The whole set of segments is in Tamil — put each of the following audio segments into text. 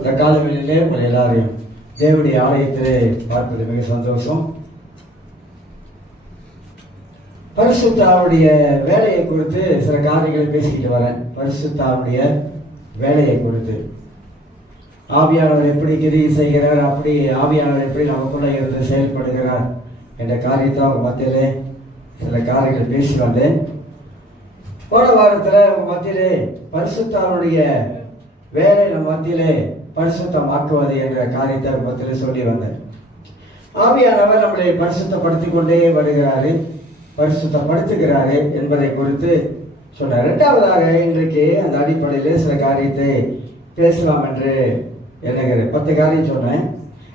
இந்த காலங்களிலே உங்கள் எல்லாரையும் தேவனுடைய ஆலயத்திலே பார்ப்பது மிக சந்தோஷம். பரிசுத்தாவுடைய வேலையை குறித்து சில காரியங்களை பேசிக்கிட்டு வரேன். பரிசுத்தாவுடைய வேலையை குறித்து ஆவியானவர் எப்படி கிரியை செய்கிறார், அப்படி ஆவியானவர் எப்படி நமக்குள்ள இருந்து செயல்படுகிறார் என்ற காரியத்தை அவங்க மத்தியிலே சில காரியங்கள் பேசி வந்தேன். போன வாரத்தில் அவங்க மத்தியிலே பரிசுத்தாவுடைய வேலை நம்ம மத்தியிலே பரிசுத்தமாக்குவது என்ற காரியத்தை மத்தியிலே சொல்லி வந்தேன். ஆவியானவர் நம்மளை பரிசுத்தப்படுத்திக் கொண்டே வருகிறாரு, பரிசுத்தப்படுத்துகிறாரு என்பதை குறித்து சொன்னார். இரண்டாவதாக இன்றைக்கு அந்த அடிப்படையில் சில காரியத்தை பேசலாம் என்று எண்ணுகிறேன். 10 காரியம் சொன்னேன்.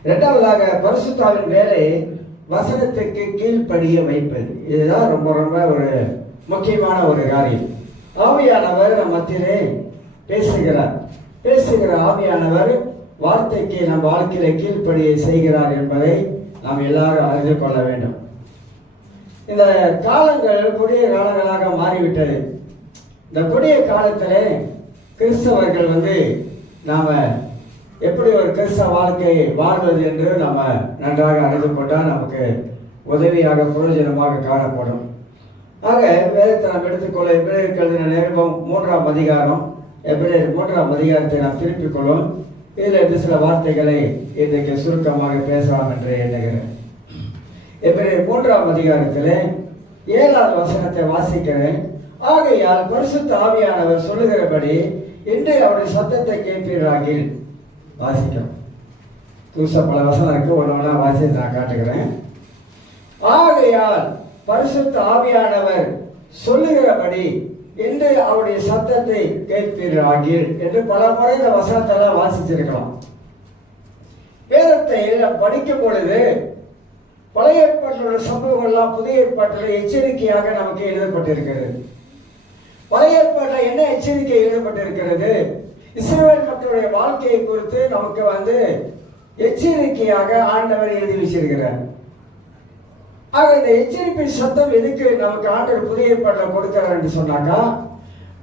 இரண்டாவதாக பரிசுத்தாவின் வேலை வசனத்துக்கு கீழ்ப்படிய வைப்பது. இதுதான் ரொம்ப ரொம்ப ஒரு முக்கியமான ஒரு காரியம். ஆவியானவர் நம் மத்தியிலே பேசுகிற ஆவியானவர் வார்த்தைக்கு நம் வாழ்க்கையில கீழ்ப்படியை செய்கிறார் என்பதை நாம் எல்லாரும் அறிந்து கொள்ள வேண்டும். இந்த காலங்கள் கொடிய காலங்களாக மாறிவிட்டது. இந்த கொடிய காலத்திலே கிறிஸ்தவர்கள் நாம எப்படி ஒரு கிறிஸ்தவ வாழ்க்கை வாழ்வது என்று நம்ம நன்றாக அறிந்து கொண்டால் நமக்கு உதவியாக பிரயோஜனமாக காணப்படும். ஆக வேதத்தை நாம் எடுத்துக்கொள்ள எபிரேயருக்கு எழுதின நிருபம் 3ஆம் அதிகாரம், எபிரேயர் 3ஆம் அதிகாரத்தை நாம் திருப்பிக் கொள்ளும். இதில் சில வார்த்தைகளை இன்றைக்கு சுருக்கமாக பேசலாம் என்று எண்ணுகிறேன். எபிரேயர் 3ஆம் அதிகாரத்திலே 7வது வசனத்தை வாசிக்கிறேன். ஆகையால் பரிசுத்த ஆவியானவர் சொல்லுகிறபடி இன்று அவருடைய சத்தத்தை கேட்பீராகில். வாசிக்கும் பல வசனம் இருக்கு, ஒன்று வாசித்து நான் காட்டுகிறேன். ஆகையால் பரிசுத்த ஆவியானவர் சொல்லுகிறபடி என்று அவருடைய சத்தத்தை கேட்பீராகில் என்று பல முறை இந்த வசனத்தெல்லாம் வாசிச்சிருக்கலாம். வேதத்தை படிக்கும் பொழுது பழைய ஏற்பாட்டிலுள்ள சம்பவங்கள்லாம் புதிய ஏற்பாட்டில் எச்சரிக்கையாக நமக்கு எழுதப்பட்டிருக்கிறது. பழைய ஏற்பாட்டில் என்ன எச்சரிக்கை எழுதப்பட்டிருக்கிறது? இஸ்ரவேல் மக்களுடைய வாழ்க்கையை குறித்து நமக்கு எச்சரிக்கையாக ஆண்டவர் எழுதி வச்சிருக்கிறார். ஆக இந்த எச்சரிப்பின் சத்தம் எதுக்கு நமக்கு ஆண்டவர் புதிய ஏற்பாட்டில் கொடுக்கிறார் என்று சொன்னாக்கா,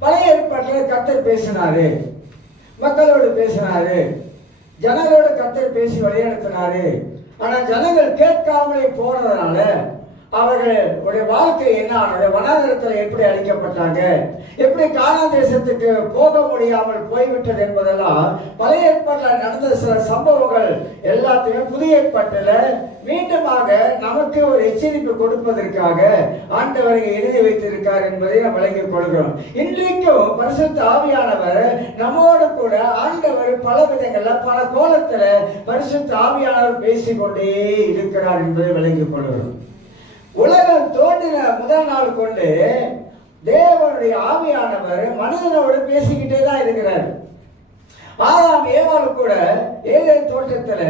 பழைய ஏற்பாட்டில் கர்த்தர் பேசினாரு, மக்களோடு பேசினாரு, ஜனங்களோடு கர்த்தர் பேசி வழிநடத்தினாரு. ஆனா ஜனங்கள் கேட்காமலே போனதுனால அவர்களுடைய வாழ்க்கை என்ன ஆனது, வனாந்தரத்தில் எப்படி அழிக்கப்பட்டாங்க, எப்படி கானான் தேசத்துக்கு போக முடியாமல் போய்விட்டது என்பதெல்லாம் பழைய ஏற்பாட்டில் நடந்த சில சம்பவங்கள் எல்லாத்தையும் புதிய ஏற்பாட்டில் மீண்டுமாக நமக்கு ஒரு எச்சரிப்பு கொடுப்பதற்காக ஆண்டவர் எழுதி வைத்திருக்கார் என்பதை நாம் விளங்கிக் கொள்கிறோம். இன்றைக்கும் பரிசுத்த ஆவியானவர் நம்மோடு கூட ஆண்டவர் பல விதங்கள்ல பல கோலத்துல பரிசுத்த ஆவியானவர் பேசிக்கொண்டே இருக்கிறார் என்பதை விளங்கிக் கொள்கிறோம். உலகம் தோன்றின முதல் நாள் கொண்டு தேவனுடைய ஆவியானவர் மனிதனோடு பேசிக்கிட்டே தான் இருக்கிறார். ஆதாம் ஏவாள் கூட ஏதேன் தோட்டத்துல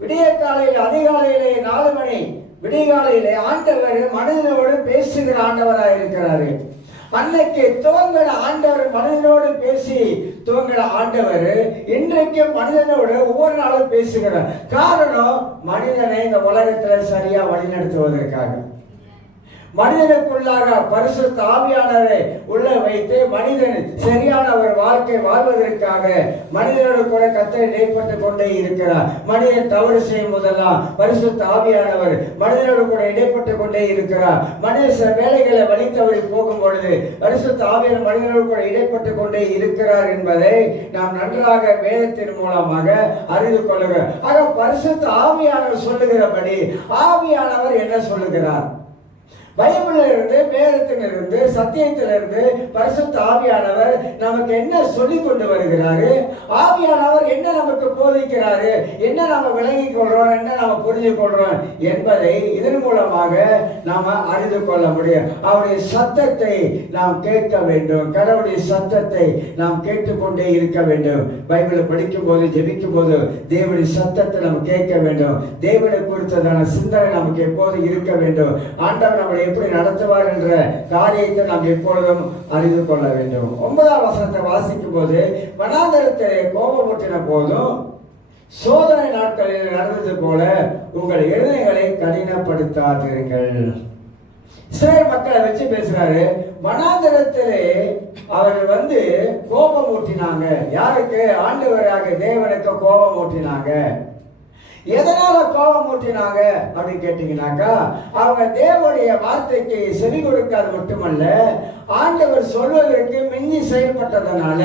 விடிய காலையில் அதிகாலையிலே 4 மணி விடிகாலையிலே ஆண்டவர் மனிதனோடு பேசுகிற ஆண்டவராக இருக்கிறாரு. அன்னைக்கு துவங்கின ஆண்டவர் மனிதனோடு பேசி துவங்கின ஆண்டவர் இன்றைக்கு மனிதனோடு ஒவ்வொரு நாளும் பேசுகிறார். காரணம், மனிதனை இந்த உலகத்தில் சரியா வழிநடத்துவதற்காக, மனிதனுக்குள்ளாக பரிசுத்த ஆவியானவரை உள்ள வைத்து மனிதன் சரியான ஒரு வாழ்க்கை வாழ்வதற்காக மனிதனோடு கூட கர்த்தர் இடைப்பட்டுக் கொண்டே இருக்கிறார். மனிதன் தவறு செய்யும் போதெல்லாம் பரிசுத்த ஆவியானவர் மனிதனோடு கூட இடைப்பட்டுக் கொண்டே இருக்கிறார். மனிதன் சில வேலைகளை வழி தவறி போகும் பொழுது பரிசுத்த ஆவியானவர் மனிதனோடு கூட இடைப்பட்டுக் கொண்டே இருக்கிறார் என்பதை நாம் நன்றாக வேதத்தின் மூலமாக அறிந்து கொள்ளுகிறோம். ஆக பரிசுத்த ஆவியானவர் சொல்லுகிறபடி ஆவியானவர் என்ன சொல்லுகிறார்? பைபிளில் இருந்து, வேதத்திலிருந்து, சத்தியத்திலிருந்து பரிசுத்த ஆவியானவர் நமக்கு என்ன சொல்லி கொண்டு வருகிறாரு, ஆவியானவர் என்ன நமக்கு போதிக்கிறாரு, என்ன நாம விளங்கிக் கொள்றோம், என்ன நாம புரிஞ்சு கொள்றோம் என்பதை இதன் மூலமாக நாம அறிந்து கொள்ள முடியும். அவருடைய சத்தத்தை நாம் கேட்க வேண்டும். கடவுளுடைய சத்தத்தை நாம் கேட்டுக்கொண்டே இருக்க வேண்டும். பைபிளை படிக்கும் போது, ஜெபிக்கும் போது தேவனுடைய சத்தத்தை நாம் கேட்க வேண்டும். தேவனை குறித்ததான சிந்தனை நமக்கு எப்போது இருக்க வேண்டும். ஆண்டவர் நம்மளை எப்படி நடத்துவார் என்ற காரியத்தை நாம் எப்பொழுதும் அறிந்து கொள்ள வேண்டும். 9ஆம் வசனத்தை வாசிக்கும் போது, வனாந்தரத்தை கோபமூட்டின போதும் சோதனை நாட்களில் நடந்தது போல உங்கள் இருதயங்களை கடினப்படுத்தாதீர்கள். இஸ்ரவேல் மக்களை வச்சு பேசுறாரு. வனாந்தரத்திலே அவர்கள் கோபம் ஊட்டினாங்க. யாருக்கு? ஆண்டவராக தேவனுக்கு கோபம் ஊட்டினாங்க. எதனால கோபம் ஊட்டினாங்க அப்படின்னு கேட்டீங்கன்னாக்கா, அவங்க தேவனுடைய வார்த்தைக்கு செவி கொடுக்காது மட்டுமல்ல, ஆண்டவர் சொல்வதற்கு மிஞ்சி செயல்பட்டதனால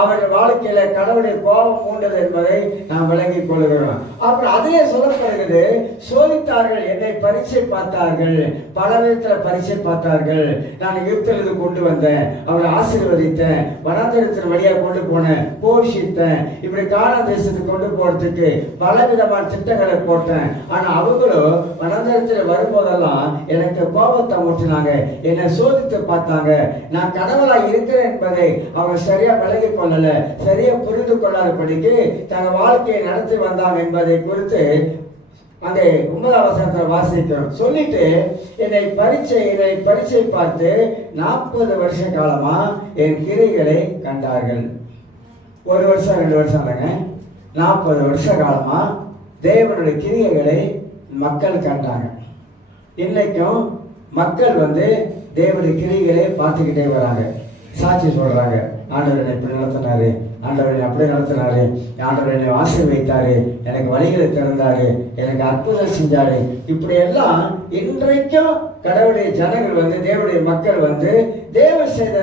அவர்கள் வாழ்க்கையில கடவுளுடைய கோபம் மூண்டது என்பதை நாம் விளங்கிக் கொள்கிறோம். அப்புறம் அதிலே சொல்லப்படுகிறது, சோதித்தார்கள், என்னை பரீட்சை பார்த்தார்கள், பல விதத்துல பரீட்சை பார்த்தார்கள். நான் எகிப்திலிருந்து கொண்டு வந்தேன், அவளை ஆசீர்வதித்தேன், வனாந்தரத்தின் வழியாக கொண்டு போனேன், போஷித்தேன், இப்படி கானான் தேசத்துக்கு கொண்டு போறதுக்கு பல விதமான திட்டங்களை போட்டேன். ஆனா அவங்களும் வனாந்தரத்தில் வரும்போதெல்லாம் எனக்கு கோபத்தை மூட்டினாங்க, என்னை சோதித்து பார்த்தாங்க. நான் கடவுளாய் இருக்கிறேன் என்பதை அவங்க சரியா விலகி கொள்ளல, சரியா புரிந்து கொள்ளாதபடிக்கு தங்கள் வாழ்க்கையை நடத்தி வந்தாங்க என்பதை குறித்து அந்த 9ஆம் வசனத்தில் வாசிக்கிறோம். சொல்லிட்டு என்னை பரீட்சை பார்த்து 40 வருஷ காலமா என் கிரியைகளை கண்டார்கள். 1 வருஷம் 2 வருஷம் இல்லைங்க, 40 வருஷ காலமா தேவனுடைய கிரியைகளை மக்கள் கண்டாங்க. இன்னைக்கும் மக்கள் தேவனுடைய கிரியைகளை பார்த்துக்கிட்டே வராங்க, சாட்சி சொல்றாங்க. ஆண்டவர் என்னை இப்படி நடத்தினாரு, ஆண்டவர் என்னை அப்படி நடத்தினாரு, ஆண்டவர் என்னை ஆசீர்வதித்தாரு, எனக்கு வழிகளை திறந்தாரு, எனக்கு அற்புதம் செஞ்சாரு. இப்படி எல்லாம் இன்றைக்கும் கடவுளுடைய ஜனங்கள் தேவனுடைய மக்கள் தேவன் செய்த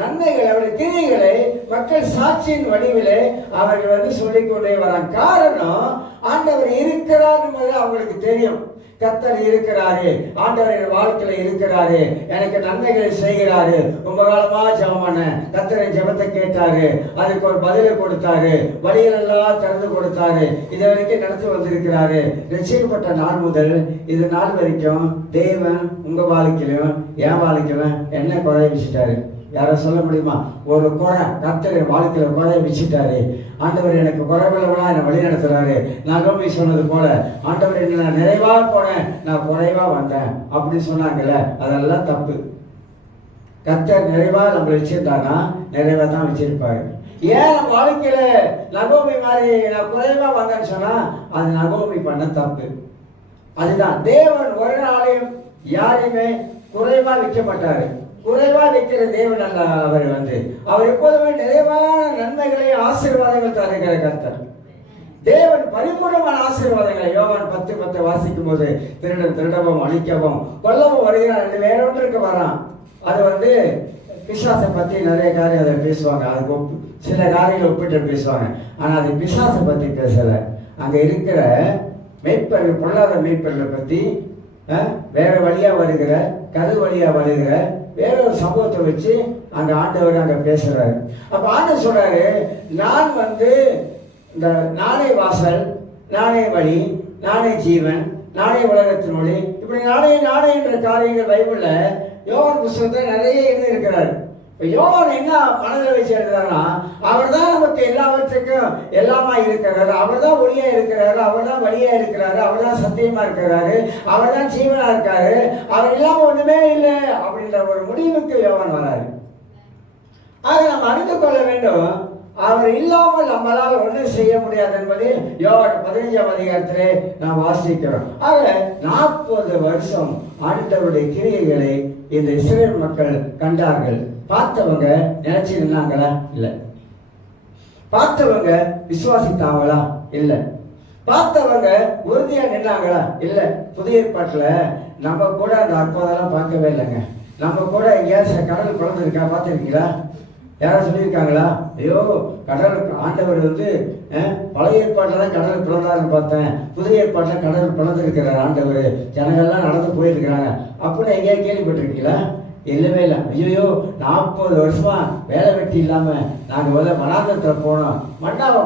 நன்மைகளை, அவருடைய கிரியைகளை மக்கள் சாட்சியின் வடிவிலே அவர்கள் சொல்லிக்கொண்டே வராங்க. காரணம், ஆண்டவர் இருக்கிறார் என்பது அவங்களுக்கு தெரியும். கர்த்தர் இருக்கிறாரு, ஆண்டவர் என் வாழ்க்கையில இருக்கிறாரு, எனக்கு நன்மைகளை செய்கிறாரு. ரொம்ப காலமா ஜெபமான கர்த்தரை ஜெபத்தை கேட்டாரு, அதுக்கு ஒரு பதிலை கொடுத்தாரு, வழிகளெல்லாம் திறந்து கொடுத்தாரு, இது வரைக்கும் நடத்தி வந்திருக்கிறாரு. ரட்சிக்கப்பட்ட நாள் முதல் இது நாள் வரைக்கும் தேவன் உங்க வாழ்க்கையிலும் என் வாழ்க்கையிலும் என்ன குறைய வச்சுட்டாரு? யார சொல்ல முடியுமா? ஒரு குறை கர்த்தர் வாழ்க்கையில குறைய வச்சுட்டாரு. ஆண்டவர் எனக்கு குறைவுள்ளவனா என்னை வழி நடத்துறாரு. நகோமி சொன்னது போல, ஆண்டவர் என்ன நான் நிறைவா போனேன், நான் குறைவா வந்தேன் அப்படின்னு சொன்னாங்கல்ல, அதெல்லாம் தப்பு. கர்த்தர் நிறைவா நம்மளை வச்சிருந்தானா நிறைவா தான் வச்சிருப்பாரு. ஏன் நம்ம வாழ்க்கையில நகோமி மாதிரி நான் குறைவா வந்தேன்னு சொன்னா அது நகோமி பண்ண தப்பு. அதுதான் தேவன் ஒரு நாளையும் யாரையுமே குறைவா வைக்க மாட்டாரு. குறைவா வைக்கிற தேவன் அல்ல அவர். அவர் எப்போதுமே நிறைவான நன்மைகளை ஆசீர்வாதங்கள் தருகிற கர்த்தர். தேவன் பரிபூர்ணமான ஆசீர்வாதங்களை யோவான் 10:10 வாசிக்கும் போது, திருடவும் அழிக்கவும் கொல்லவும் வருகிறான் என்று வேறொன்றுக்கு வரான். அது பிசாசை பத்தி நிறைய காரியம் அதை பேசுவாங்க, அதுக்கு சில காரியங்களை ஒப்பிட்டு பேசுவாங்க. ஆனா அது பிசாசை பத்தி பேசல. அங்க இருக்கிற மெய்ப்பர்கள், பொல்லாத மெய்ப்பர்களை பத்தி, வேற வழியா வருகிற, கரு வழியா வருகிற வேற ஒரு சம்பவத்தை வச்சு அங்க ஆண்டவர் அங்க பேசுறாரு. அப்ப ஆண்டவர் சொல்றாரு, நான் இந்த நானே வாசல், நானே வழி, நானே ஜீவன், நானே உலகத்தின் ஒளி, இப்படி நானே என்ற காரியங்கள் பைபிள்ல யோவான் புத்தகத்தில் நிறைய எழுதி இருக்கிறார். யோவான் என்ன மனதில் வச்சு எழுதுறாருன்னா, அவர் தான் நமக்கு எல்லாவற்றுக்கும் எல்லாமா இருக்கிறாரு, அவர் தான் ஒளியா இருக்கிறாரு, அவர் தான் வழியா இருக்கிறாரு, அவர் தான் சத்தியமா இருக்கிறாரு, அவர் தான் ஜீவனா இருக்காரு, அவர் இல்லாம ஒண்ணுமே இல்லை அப்படின்ற ஒரு முடிவுக்கு யோவான் வராரு. ஆக நம்ம அறிந்து கொள்ள வேண்டும், அவர் இல்லாமல் நம்மளால் ஒன்றும் செய்ய முடியாது என்பது யோவான் 15ஆம் அதிகாரத்திலே நாம் வாசிக்கிறோம். ஆக 40 வருஷம் ஆண்டவருடைய கிரியைகளை இந்த இஸ்ரவேல் மக்கள் கண்டார்கள். பார்த்தவங்க நினைச்சு நின்னாங்களா? இல்லை. பார்த்தவங்க விசுவாசித்தாங்களா? இல்லை. பார்த்தவங்க உறுதியா நின்னாங்களா? இல்லை. புதிய ஏற்பாட்டுல நம்ம கூட அந்த அற்புதம்லாம் பார்க்கவே இல்லைங்க. நம்ம கூட எங்கேயாவது கடல் பிளந்திருக்கா பார்த்துருக்கீங்களா? யாரும் சொல்லியிருக்காங்களா? ஐயோ கடல் ஆண்டவர் பழைய ஏற்பாட்டில் தான் கடல் பிளந்தாருன்னு பார்த்தேன், புதிய ஏற்பாட்டில் கடல் பிளந்திருக்கிறார் ஆண்டவர், ஜனங்கள்லாம் நடந்து போயிருக்கிறாங்க அப்படின்னு எங்கேயாவது கேள்விப்பட்டிருக்கீங்களா? இல்லவே இல்லை. ஐயோ 40 வருஷமா வேலை வெட்டி இல்லாம நாங்க வனாந்தரத்துல போனோம், மன்னாவை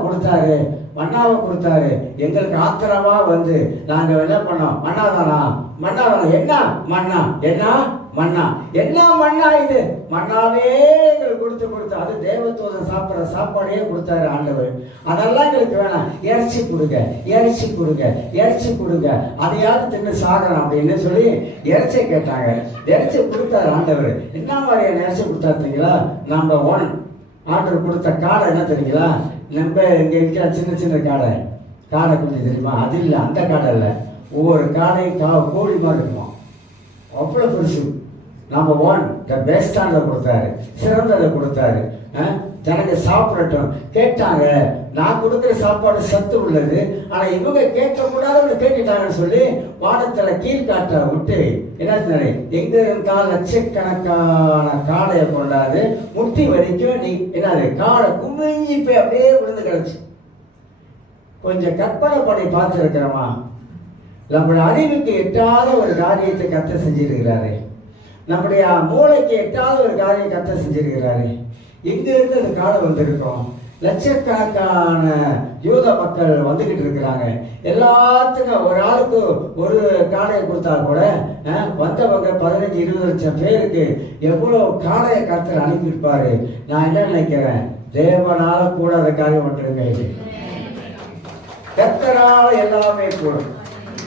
கொடுத்தாரு, எங்களுக்கு ஆத்திரமா நாங்க என்ன பண்ணோம், மன்னாதானா என்ன மண்ணா, என்ன மண்ணா இது, மண்ணாவே எங்களுக்கு கொடுத்து அது தேவதூதன் சாப்பிட்ற சாப்பாடையே கொடுத்தாரு ஆண்டவர். அதெல்லாம் எங்களுக்கு வேணாம், இறைச்சி கொடுங்க, அதையாவது தின்னு சாகணும் அப்படின்னு சொல்லி இறைச்சி கேட்டாங்க. இறைச்சி கொடுத்தாரு ஆண்டவர். என்ன மாதிரியான இறைச்சி கொடுத்தாருங்களா? நம்பர் 1 ஆண்டவர் கொடுத்த காடை என்ன தெரியுங்களா? நம்ம இங்க இருக்கிற சின்ன காடை கொஞ்சம் தெரியுமா? அது இல்லை, அந்த காடை இல்லை. ஒவ்வொரு காடையும் கோழி மாதிரி இருக்குமா, அவ்வளோ பெருசு. நம்பர் 1 த பெஸ்டானதை கொடுத்தாரு, சிறந்ததை கொடுத்தாரு. ஜனங்க சாப்பிடட்டும் கேட்டாங்க. நான் கொடுக்குற சாப்பாடு சத்து உள்ளது, ஆனா இவங்க கேட்கக்கூடாது கேட்டுட்டாங்கன்னு சொல்லி வானத்துல கீழ்காற்ற விட்டு என்ன எங்க இருந்தால் லட்சக்கணக்கான காடையை கொண்டாது முட்டி வரைக்கும் நீ என்னது காடை குமிஞ்சி போய் அப்படியே விழுந்து கிடச்சு. கொஞ்சம் கற்பனை பண்ணி பார்த்துருக்கிறோமா? நம்முடைய அறிவுக்கு எட்டாத ஒரு காரியத்தை கத்த செஞ்சிருக்கிறாரு. நம்முடைய மூளைக்கு எட்டாத ஒரு காரியம் கத்த செஞ்சிருக்கிறாரு. எங்க இருந்து அந்த காலம் வந்திருக்கோம்? லட்சக்கணக்கான யூத மக்கள் வந்துகிட்டு இருக்கிறாங்க. எல்லாத்துக்கும் ஒரு ஆளுக்கு ஒரு காடையை கொடுத்தா கூட வந்தவங்க 15-20 லட்சம் பேருக்கு எவ்வளவு காடையை கர்த்தர் அனுப்பியிருப்பாரு. நான் என்ன நினைக்கிறேன், தேவனால கூடாத காரியம் ஒன்று கர்த்தரால எல்லாமே கூடும்.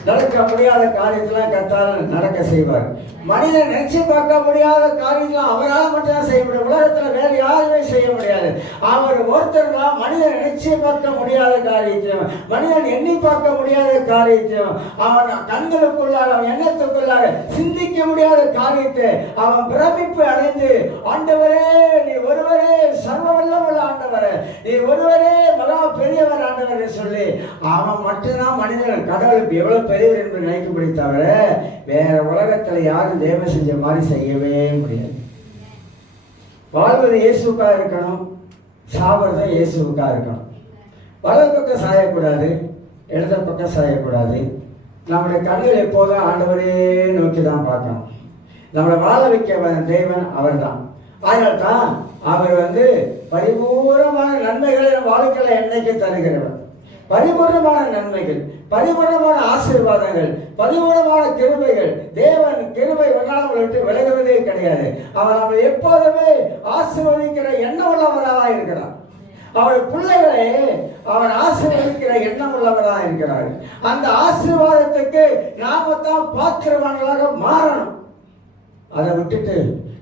நடக்க முடியாத காரியத்தெல்லாம் கர்த்தரால் நடக்க செய்வார். மனிதன் நினைச்சு பார்க்க முடியாத காரியத்தெல்லாம் அவரால் மட்டும்தான் செய்ய முடியும். உலகத்துல வேற யாருமே செய்ய முடியாது. அவர் ஒருத்தர் தான் மனிதன் நினைச்சு பார்க்க முடியாத காரியத்தையும் மனிதன் எண்ணி பார்க்க முடியாத காரியத்தையும் அவன் கண்களுக்குள்ளாக அவன் எண்ணத்துக்குள்ளாக சிந்திக்க முடியாத காரியத்தை அவன் பிரமிப்பு அடைந்து, ஆண்டவரே நீ ஒருவரே சர்வ வல்லமுள்ள ஆண்டவரே, நீ ஒருவரே மகா பெரியவர் ஆண்டவரே சொல்லி அவன் மட்டும்தான் மனிதன் கடவுளுக்கு எவ்வளவு பெரியவர் என்று நினைக்கப்படி தவிர வேற உலகத்துல யாரும் தேவன் செஞ்ச மாதிரி செய்யவே முடியாது. வாழ்வது இயேசுக்கா இருக்கணும், சாப்பிடுறதும் இயேசுக்கா இருக்கணும். வலது பக்கம் சாயக்கூடாது, இடது பக்கம் சாயக்கூடாது. நம்முடைய கண்கள் எப்போதும் ஆண்டவரே நோக்கி தான் பார்க்கணும். நம்மளை வாழ வைக்க தேவன் அவர் தான். அதனால்தான் அவர் பரிபூர்ணமான நன்மைகளை வாழ்க்கையில என்னைக்கு தருகிறவர். பரிபூர்ணமான நன்மைகள், பரிபூர்ணமான ஆசீர்வாதங்கள், பரிபூர்ணமான கிருபைகள். தேவன் கிருபை ஒன்றாலும் விட்டு விலகுவதே கிடையாது. அவன் நம்மை எப்போதுமே ஆசீர்வதிக்கிற எண்ணம் உள்ளவராக இருக்கிறார். அவள் பிள்ளைகளை அவன் ஆசீர்வதிக்கிற எண்ணம் உள்ளவராக இருக்கிறார். அந்த ஆசீர்வாதத்துக்கு நாம தான் பாத்திரவான்களாக மாறணும். அதை விட்டுட்டு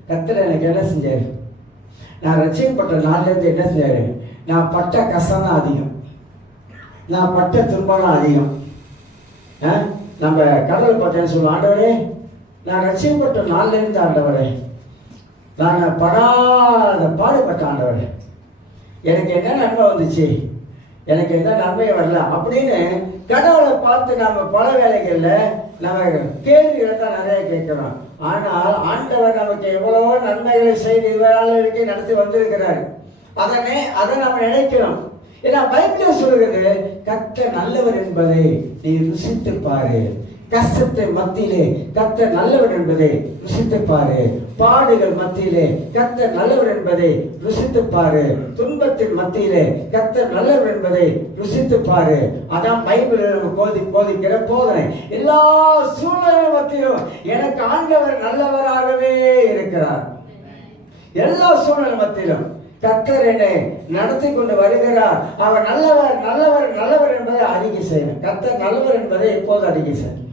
கர்த்தர் எனக்கு என்ன செஞ்சாரு, நான் ரட்சிக்கப்பட்ட நாள்ல இருந்து என்ன செஞ்சாரு, நான் பட்ட கஷ்டம் தான் அதிகம், நான் பட்ட துன்பம் அதிகம். நம்ம கடவுள் பட்டேன்னு சொல்லுவோம், ஆண்டவரே நான் ரட்சிக்கப்பட்ட நாள்ல இருந்து ஆண்டவரே நான் படாத பாடுபட்ட ஆண்டவரே, எனக்கு என்ன நன்மை வந்துச்சு, எனக்கு எந்த நன்மை வரல அப்படின்னு கடவுளை பார்த்து நம்ம பல வேலைகள்ல நம்ம கேள்விகளை தான் நிறைய கேட்கிறோம். ஆனால் ஆண்டவர் நமக்கு எவ்வளவோ நன்மைகளை செய்து இவராளருக்கு நடத்தி வந்திருக்கிறார். அதை நம்ம நினைக்கிறோம். ஏன்னா பைபிள் சொல்கிறது, கர்த்தர் நல்லவர் என்பதை நீ ருசித்து பாரு. கஷ்டத்தை மத்தியிலே கர்த்தர் நல்லவர் என்பதை ருசித்து பாரு. பாடுகள் மத்தியிலே கர்த்தர் நல்லவர் என்பதை ருசித்து பாரு. துன்பத்தின் மத்தியிலே கர்த்தர் நல்லவர் என்பதை ருசித்து பாரு. அதான் பைபிள் போதிக்கிற போதனை. எல்லா சூழ்நிலை மத்தியிலும் எனக்கு ஆண்டவர் நல்லவராகவே இருக்கிறார். எல்லா சூழ்நிலை மத்தியிலும் கர்த்தர் என்னை நடத்தி கொண்டு வருகிறார். அவர் நல்லவர் நல்லவர் நல்லவர் என்பதை அறிக்கை செய்யணும். கர்த்தர் நல்லவர் என்பதை எப்போது அறிக்கை செய்யணும்.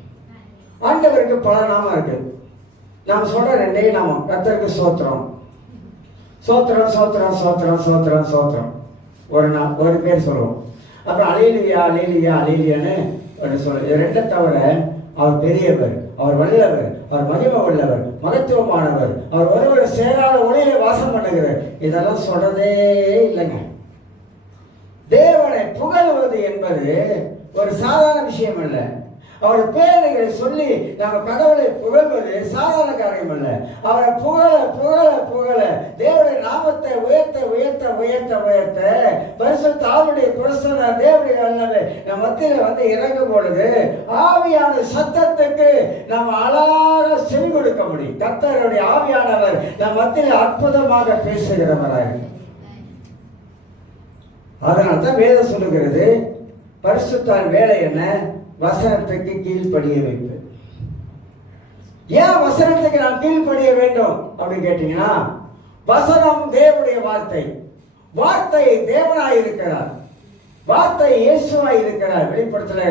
ஆண்டவருக்கு பல நாமம் இருக்கு. நாம் சொல்ற 2 நாமம். கர்த்தருக்கு சோத்திரம், சோத்திரம் சோத்திரம் சோத்திரம் சோத்திரம் சோத்திரம் ஒரு பேர் சொல்லுவோம். அப்புறம் அலேலியா அலேலியா அலேலியான்னு சொல்லுவோம். இது 2 தவிர அவர் பெரியவர், அவர் வல்லவர், அவர் மகிமை உள்ளவர், மகத்துவமானவர், அவர் ஒருவர் சேராத ஒளியிலே வாசம் பண்ணுகிறார். இதெல்லாம் சொல்றதே இல்லைங்க. தேவனை புகழ்வது என்பது ஒரு சாதாரண விஷயம் அல்ல. அவர் பேரைகளை சொல்லி நம்ம கடவுளை புகழ்வது சாதாரண காரியம் அல்ல. அவரை புகழ புகழ புகழ தேவனுடைய நாமத்தை உயர்த்த உயர்த்த உயர்த்த உயர்த்த பரிசுத்த ஆவியுடைய பிரசன்ன தேவனுடைய வல்லமை நம்ம மத்தியில இறங்கும் பொழுது ஆவியான சத்தத்துக்கு நம்ம அழகாக செவி கொடுக்க முடியும். கர்த்தருடைய ஆவியானவர் நம் மத்தியில் அற்புதமாக பேசுகிறவராக. அதனால்தான் வேதம் சொல்லுகிறது, பரிசுத்தாவின் வேலை என்ன, வசனத்துக்கு கீழ்ப்படிய வைப்பு. ஏன் வசனத்துக்கு நாம் கீழ்ப்படிய வேண்டும் அப்படின்னு கேட்டீங்கன்னா, வசனம் தேவனுடைய வார்த்தை, வார்த்தை தேவனாய் இருக்கிறார், வார்த்தை இயேசுவாய் இருக்கிறார். வெளிப்படுத்தல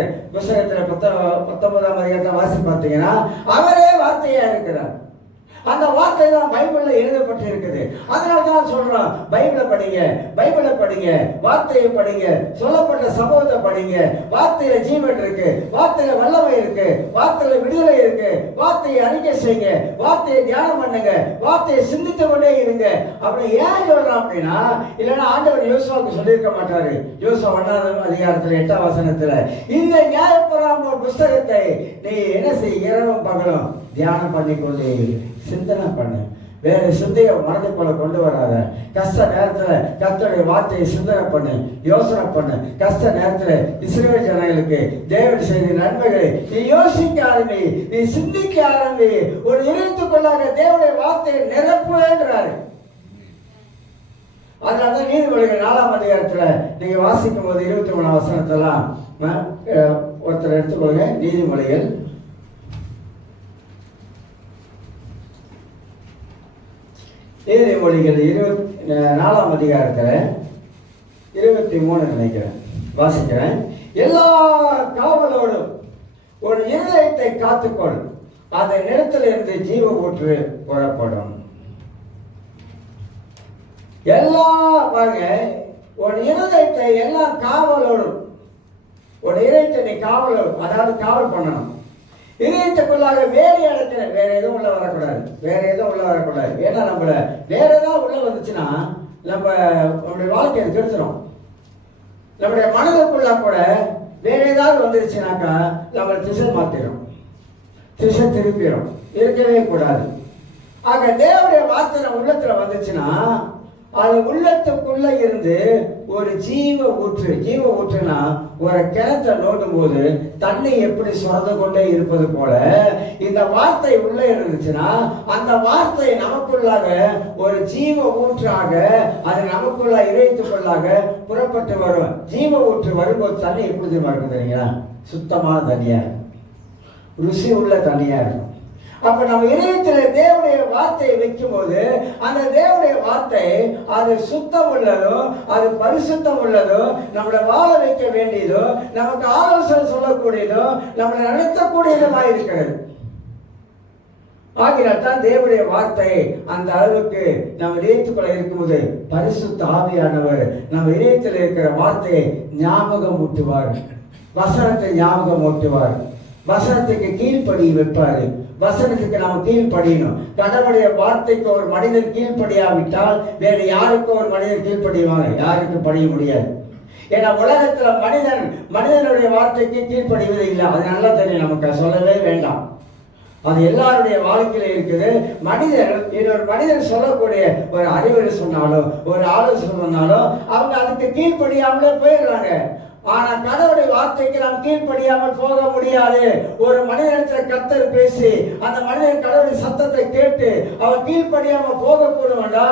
புத்தகத்துல 19ஆம் அதிகாரத்தை வாசி பார்த்தீங்கன்னா அவரே வார்த்தையா இருக்கிறார். அந்த வார்த்தை தான் பைபிள்ல எழுதப்பட்டு இருக்குது. அதனால தான் சொல்றோம், பைபிளை படிங்க, பைபிளை படிங்க, வார்த்தையை படிங்க, சொல்லப்பட்ட சம்பவத்தை படிங்க. வார்த்தையில ஜீவன் இருக்கு, வார்த்தையில வல்லமை இருக்கு, வார்த்தையில விடுதலை இருக்கு. வார்த்தையை அறிக்கை செய்யுங்க, வார்த்தையை தியானம் பண்ணுங்க, வார்த்தையை சிந்தித்து கொண்டே இருங்க. அப்படி ஏன் சொல்றோம் அப்படின்னா, இல்லைன்னா ஆண்டவர் யோசுவாவுக்கு சொல்லியிருக்க மாட்டாரு. யோசுவா 1ஆம் அதிகாரத்துல 8ஆம் வசனத்துல இந்த நியாயப்பிரமாண புஸ்தகத்தை நீ என்ன செய், இரவும் பகலும் தியானம் பண்ணிக்கொண்டே சிந்தனை பண்ணு. வேற சிந்தையை மனதுக்குள்ள கொண்டு வராத. கஷ்ட நேரத்துல கர்த்தருடைய வார்த்தையை சிந்தனை பண்ணு, யோசனை பண்ணு. கஷ்ட நேரத்துல இஸ்ரவேல் ஜனங்களுக்கு தேவன் செய்த நன்மைகளை நீ யோசிக்க ஆரம்பி, நீ சிந்திக்க ஆரம்பி. ஒரு இருத்துக்குள்ளாக தேவனுடைய வார்த்தையை நிரப்புன்றாரு. அதனாலதான் நீதிமொழிகள் 4ஆம் அதிகாரத்துல நீங்க வாசிக்கும் போது 23ஆம் வசனத்தெல்லாம் ஒருத்தர் எடுத்துக்கொள்ளுங்க. நீதிமொழிகள் 24ஆம் அதிகாரத்துல 23 நினைக்கிறேன், வாசிக்கிறேன். எல்லா காவலோடும் ஒரு இருதயத்தை காத்துக்கொள், அந்த நிலத்திலிருந்து ஜீவ ஊற்று புறப்படும். எல்லா பாருங்க, ஒரு இருதயத்தை எல்லா காவலோடும், ஒரு இதயத்தை நீ காவலோடு, அதாவது காவல் பண்ணணும். இதயத்துக்குள்ளாக வேறு இடத்துல வேற எதுவும் உள்ள வரக்கூடாது, வேற எதுவும் உள்ள வரக்கூடாது. ஏன்னா நம்மள வேற ஏதாவது உள்ள வந்துச்சுன்னா நம்மளுடைய வாழ்க்கையை கெடுத்துரும். நம்முடைய மனதுக்குள்ள கூட வேற ஏதாவது வந்துருச்சுனாக்கா நம்மளை திசை மாத்திரும், திசை திருப்பிடும். இருக்கவே கூடாது. ஆக தேவனுடைய வார்த்தை உள்ளத்துல வந்துச்சுன்னா அது உள்ளத்துக்குள்ள இருந்து ஒரு ஜீவ ஊற்று. ஜீவ ஊற்றுனா ஒரு கிணத்தை நோண்டும் போது தண்ணி எப்படி சுரந்து கொண்டே இருப்பது போல இந்த வார்த்தை உள்ள இருந்துச்சுன்னா அந்த வார்த்தை நமக்குள்ளாக ஒரு ஜீவ ஊற்றாக அது நமக்குள்ள இறைத்துக்குள்ளாக புறப்பட்டு வரும். ஜீவ ஊற்று வரும்போது தண்ணி எப்படி இருக்கும் தெரியுங்களா? சுத்தமான தண்ணியா இருக்கும், ருசி உள்ள தண்ணியா இருக்கும். அப்ப நம்ம இதயத்தில் தேவனுடைய வார்த்தையை வைக்கும் போது அந்த தேவனுடைய வார்த்தை அது சுத்தம் உள்ளதோ, அது பரிசுத்தம் உள்ளதோ, நம்மளை வாழ வைக்க வேண்டியதோ, நமக்கு ஆலோசனை சொல்லக்கூடியதோ, நம்மளை நடத்தக்கூடியதுமாக இருக்கிறது. ஆகினால் தான் தேவனுடைய வார்த்தை அந்த அளவுக்கு நம்ம இதயத்துக்குள்ள இருக்கும்போது பரிசுத்த ஆவியானவர் நம்ம இதயத்தில் இருக்கிற வார்த்தையை ஞாபகம் ஊட்டுவார், வசனத்தை ஞாபகம் ஊட்டுவார், வசனத்துக்கு கீழ்ப்படி வைப்பாரு. வசனத்துக்கு நாம் கீழ்ப்படியணும். கடவுளுடைய வார்த்தைக்கு ஒரு மனிதன் கீழ்ப்படியாவிட்டால் வேறு யாருக்கும் ஒரு மனிதன் கீழ்ப்படிவாங்க, யாருக்கும் படிய முடியாது. ஏன்னா உலகத்துல மனிதனுடைய வார்த்தைக்கு கீழ்ப்படிவதே இல்லை. அது நல்லா தெரியும், நமக்கு சொல்லவே வேண்டாம். அது எல்லாருடைய வாழ்க்கையில இருக்குது. இன்னொரு மனிதன் சொல்லக்கூடிய ஒரு அறிவுரை சொன்னாலும் ஒரு ஆலோசனை சொன்னாலும் அவங்க அதுக்கு கீழ்ப்படியாமலே போயிடுறாங்க. ஆனா கடவுளுடைய வார்த்தைக்கு நாம் கீழ்ப்படியாமல் போக முடியாது. ஒரு மனிதனிடத்தில் கர்த்தர் பேசி அந்த மனிதன் கடவுளுடைய சத்தத்தை கேட்டு அவன் கீழ்ப்படியாம போகக்கூடும்டா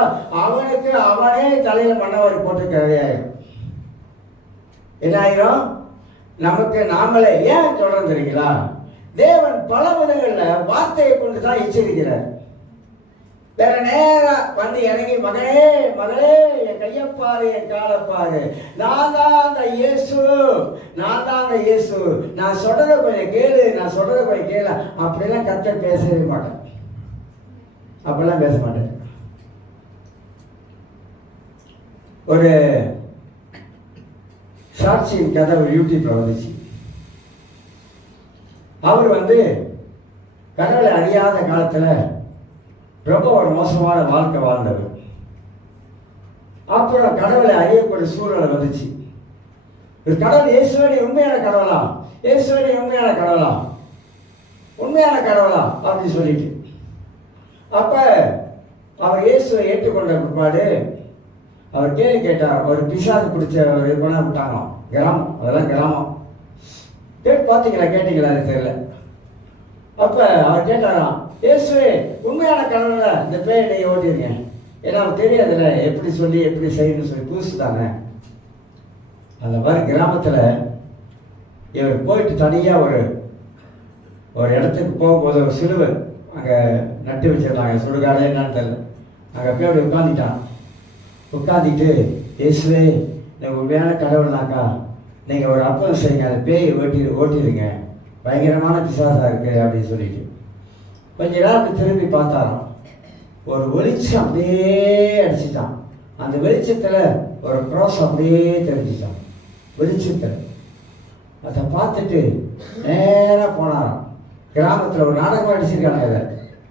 அவனுக்கு அவனே தலையில மண்ணவரை போட்டுக்கிறது. என்ன ஆயிரும்? நமக்கு நாமளே ஏன் சொல்றோம் தெரியுங்களா? தேவன் பல விதங்கள்ல வார்த்தையை கொண்டுதான் எச்சரிக்கிறார். வேற நேரா வந்து இறங்கி மகனே மகளே என் கையப்பாரு என் காலப்பாரு, நான் தான் அந்த இயேசு, நான் தான் அந்த இயேசு, நான் சொல்றத கொஞ்சம் கேளு, நான் சொல்றத கொஞ்சம் கேளு அப்படிலாம் கர்த்தர் பேசவே மாட்டேன். அப்படிலாம் பேச மாட்டேன். ஒரு சாட்சியின் கதை ஒரு யூடியூப்ல வந்துச்சு. அவர் கடவுளை அறியாத காலத்துல ரொம்ப ஒரு மோசமான வாழ்க்கை வாழ்ந்தவர். அப்புறம் கடவுளை அறியக்கூடிய சூழ்நிலை வந்துச்சு. கடவுள் இயேசுவே உண்மையான கடவுளா, இயேசுவே உண்மையான கடவுளா, உண்மையான கடவுளா அப்படின்னு சொல்லிட்டு அப்ப அவர் இயேசுவை ஏற்றுக்கொண்ட பிற்பாடு அவர் கேள்வி கேட்டார். ஒரு பிசாசு பிடிச்ச ஒரு பணம் விட்டாங்க, கிராமம், அதெல்லாம் கிராமம். கேட்டு பார்த்தீங்களா? கேட்டீங்களா? அது தெரியல. அப்ப அவர் கேட்டாராம், இயேசுவே உண்மையான கடவுள இந்த பேய் நீ ஓட்டிருக்கேன், ஏன்னா அவன் தெரியாதுல்ல எப்படி சொல்லி எப்படி செய்யணும்னு சொல்லி புதுசு தானே. அந்த மாதிரி கிராமத்துல இவர் போயிட்டு தனியா ஒரு இடத்துக்கு போகும்போது ஒரு சிலுவை அங்க நட்டு வச்சிருந்தாங்க, சுடுகாடு என்னன்னு தெரியல. அங்க போய் அப்படி உட்காந்துட்டான். உட்காந்துட்டு இயேசுவே நீங்க உண்மையான கடவுள்னாக்கா நீங்க ஒரு அற்புதம் செய்யுங்க, அந்த பேயை ஓட்டிடுங்க, பயங்கரமான பிசாசா இருக்கு அப்படின்னு சொல்லிட்டு கொஞ்ச நேரம் திரும்பி பார்த்தாராம். ஒரு வெளிச்சம் அப்படியே அடிச்சுட்டான். அந்த வெளிச்சத்தில் ஒரு கிராஸ் அப்படியே தெரிஞ்சிட்டான் வெளிச்சத்தில். அதை பார்த்துட்டு நேராக போனாராம். கிராமத்தில் ஒரு நாடகம் அடிச்சிருக்காங்க. இதை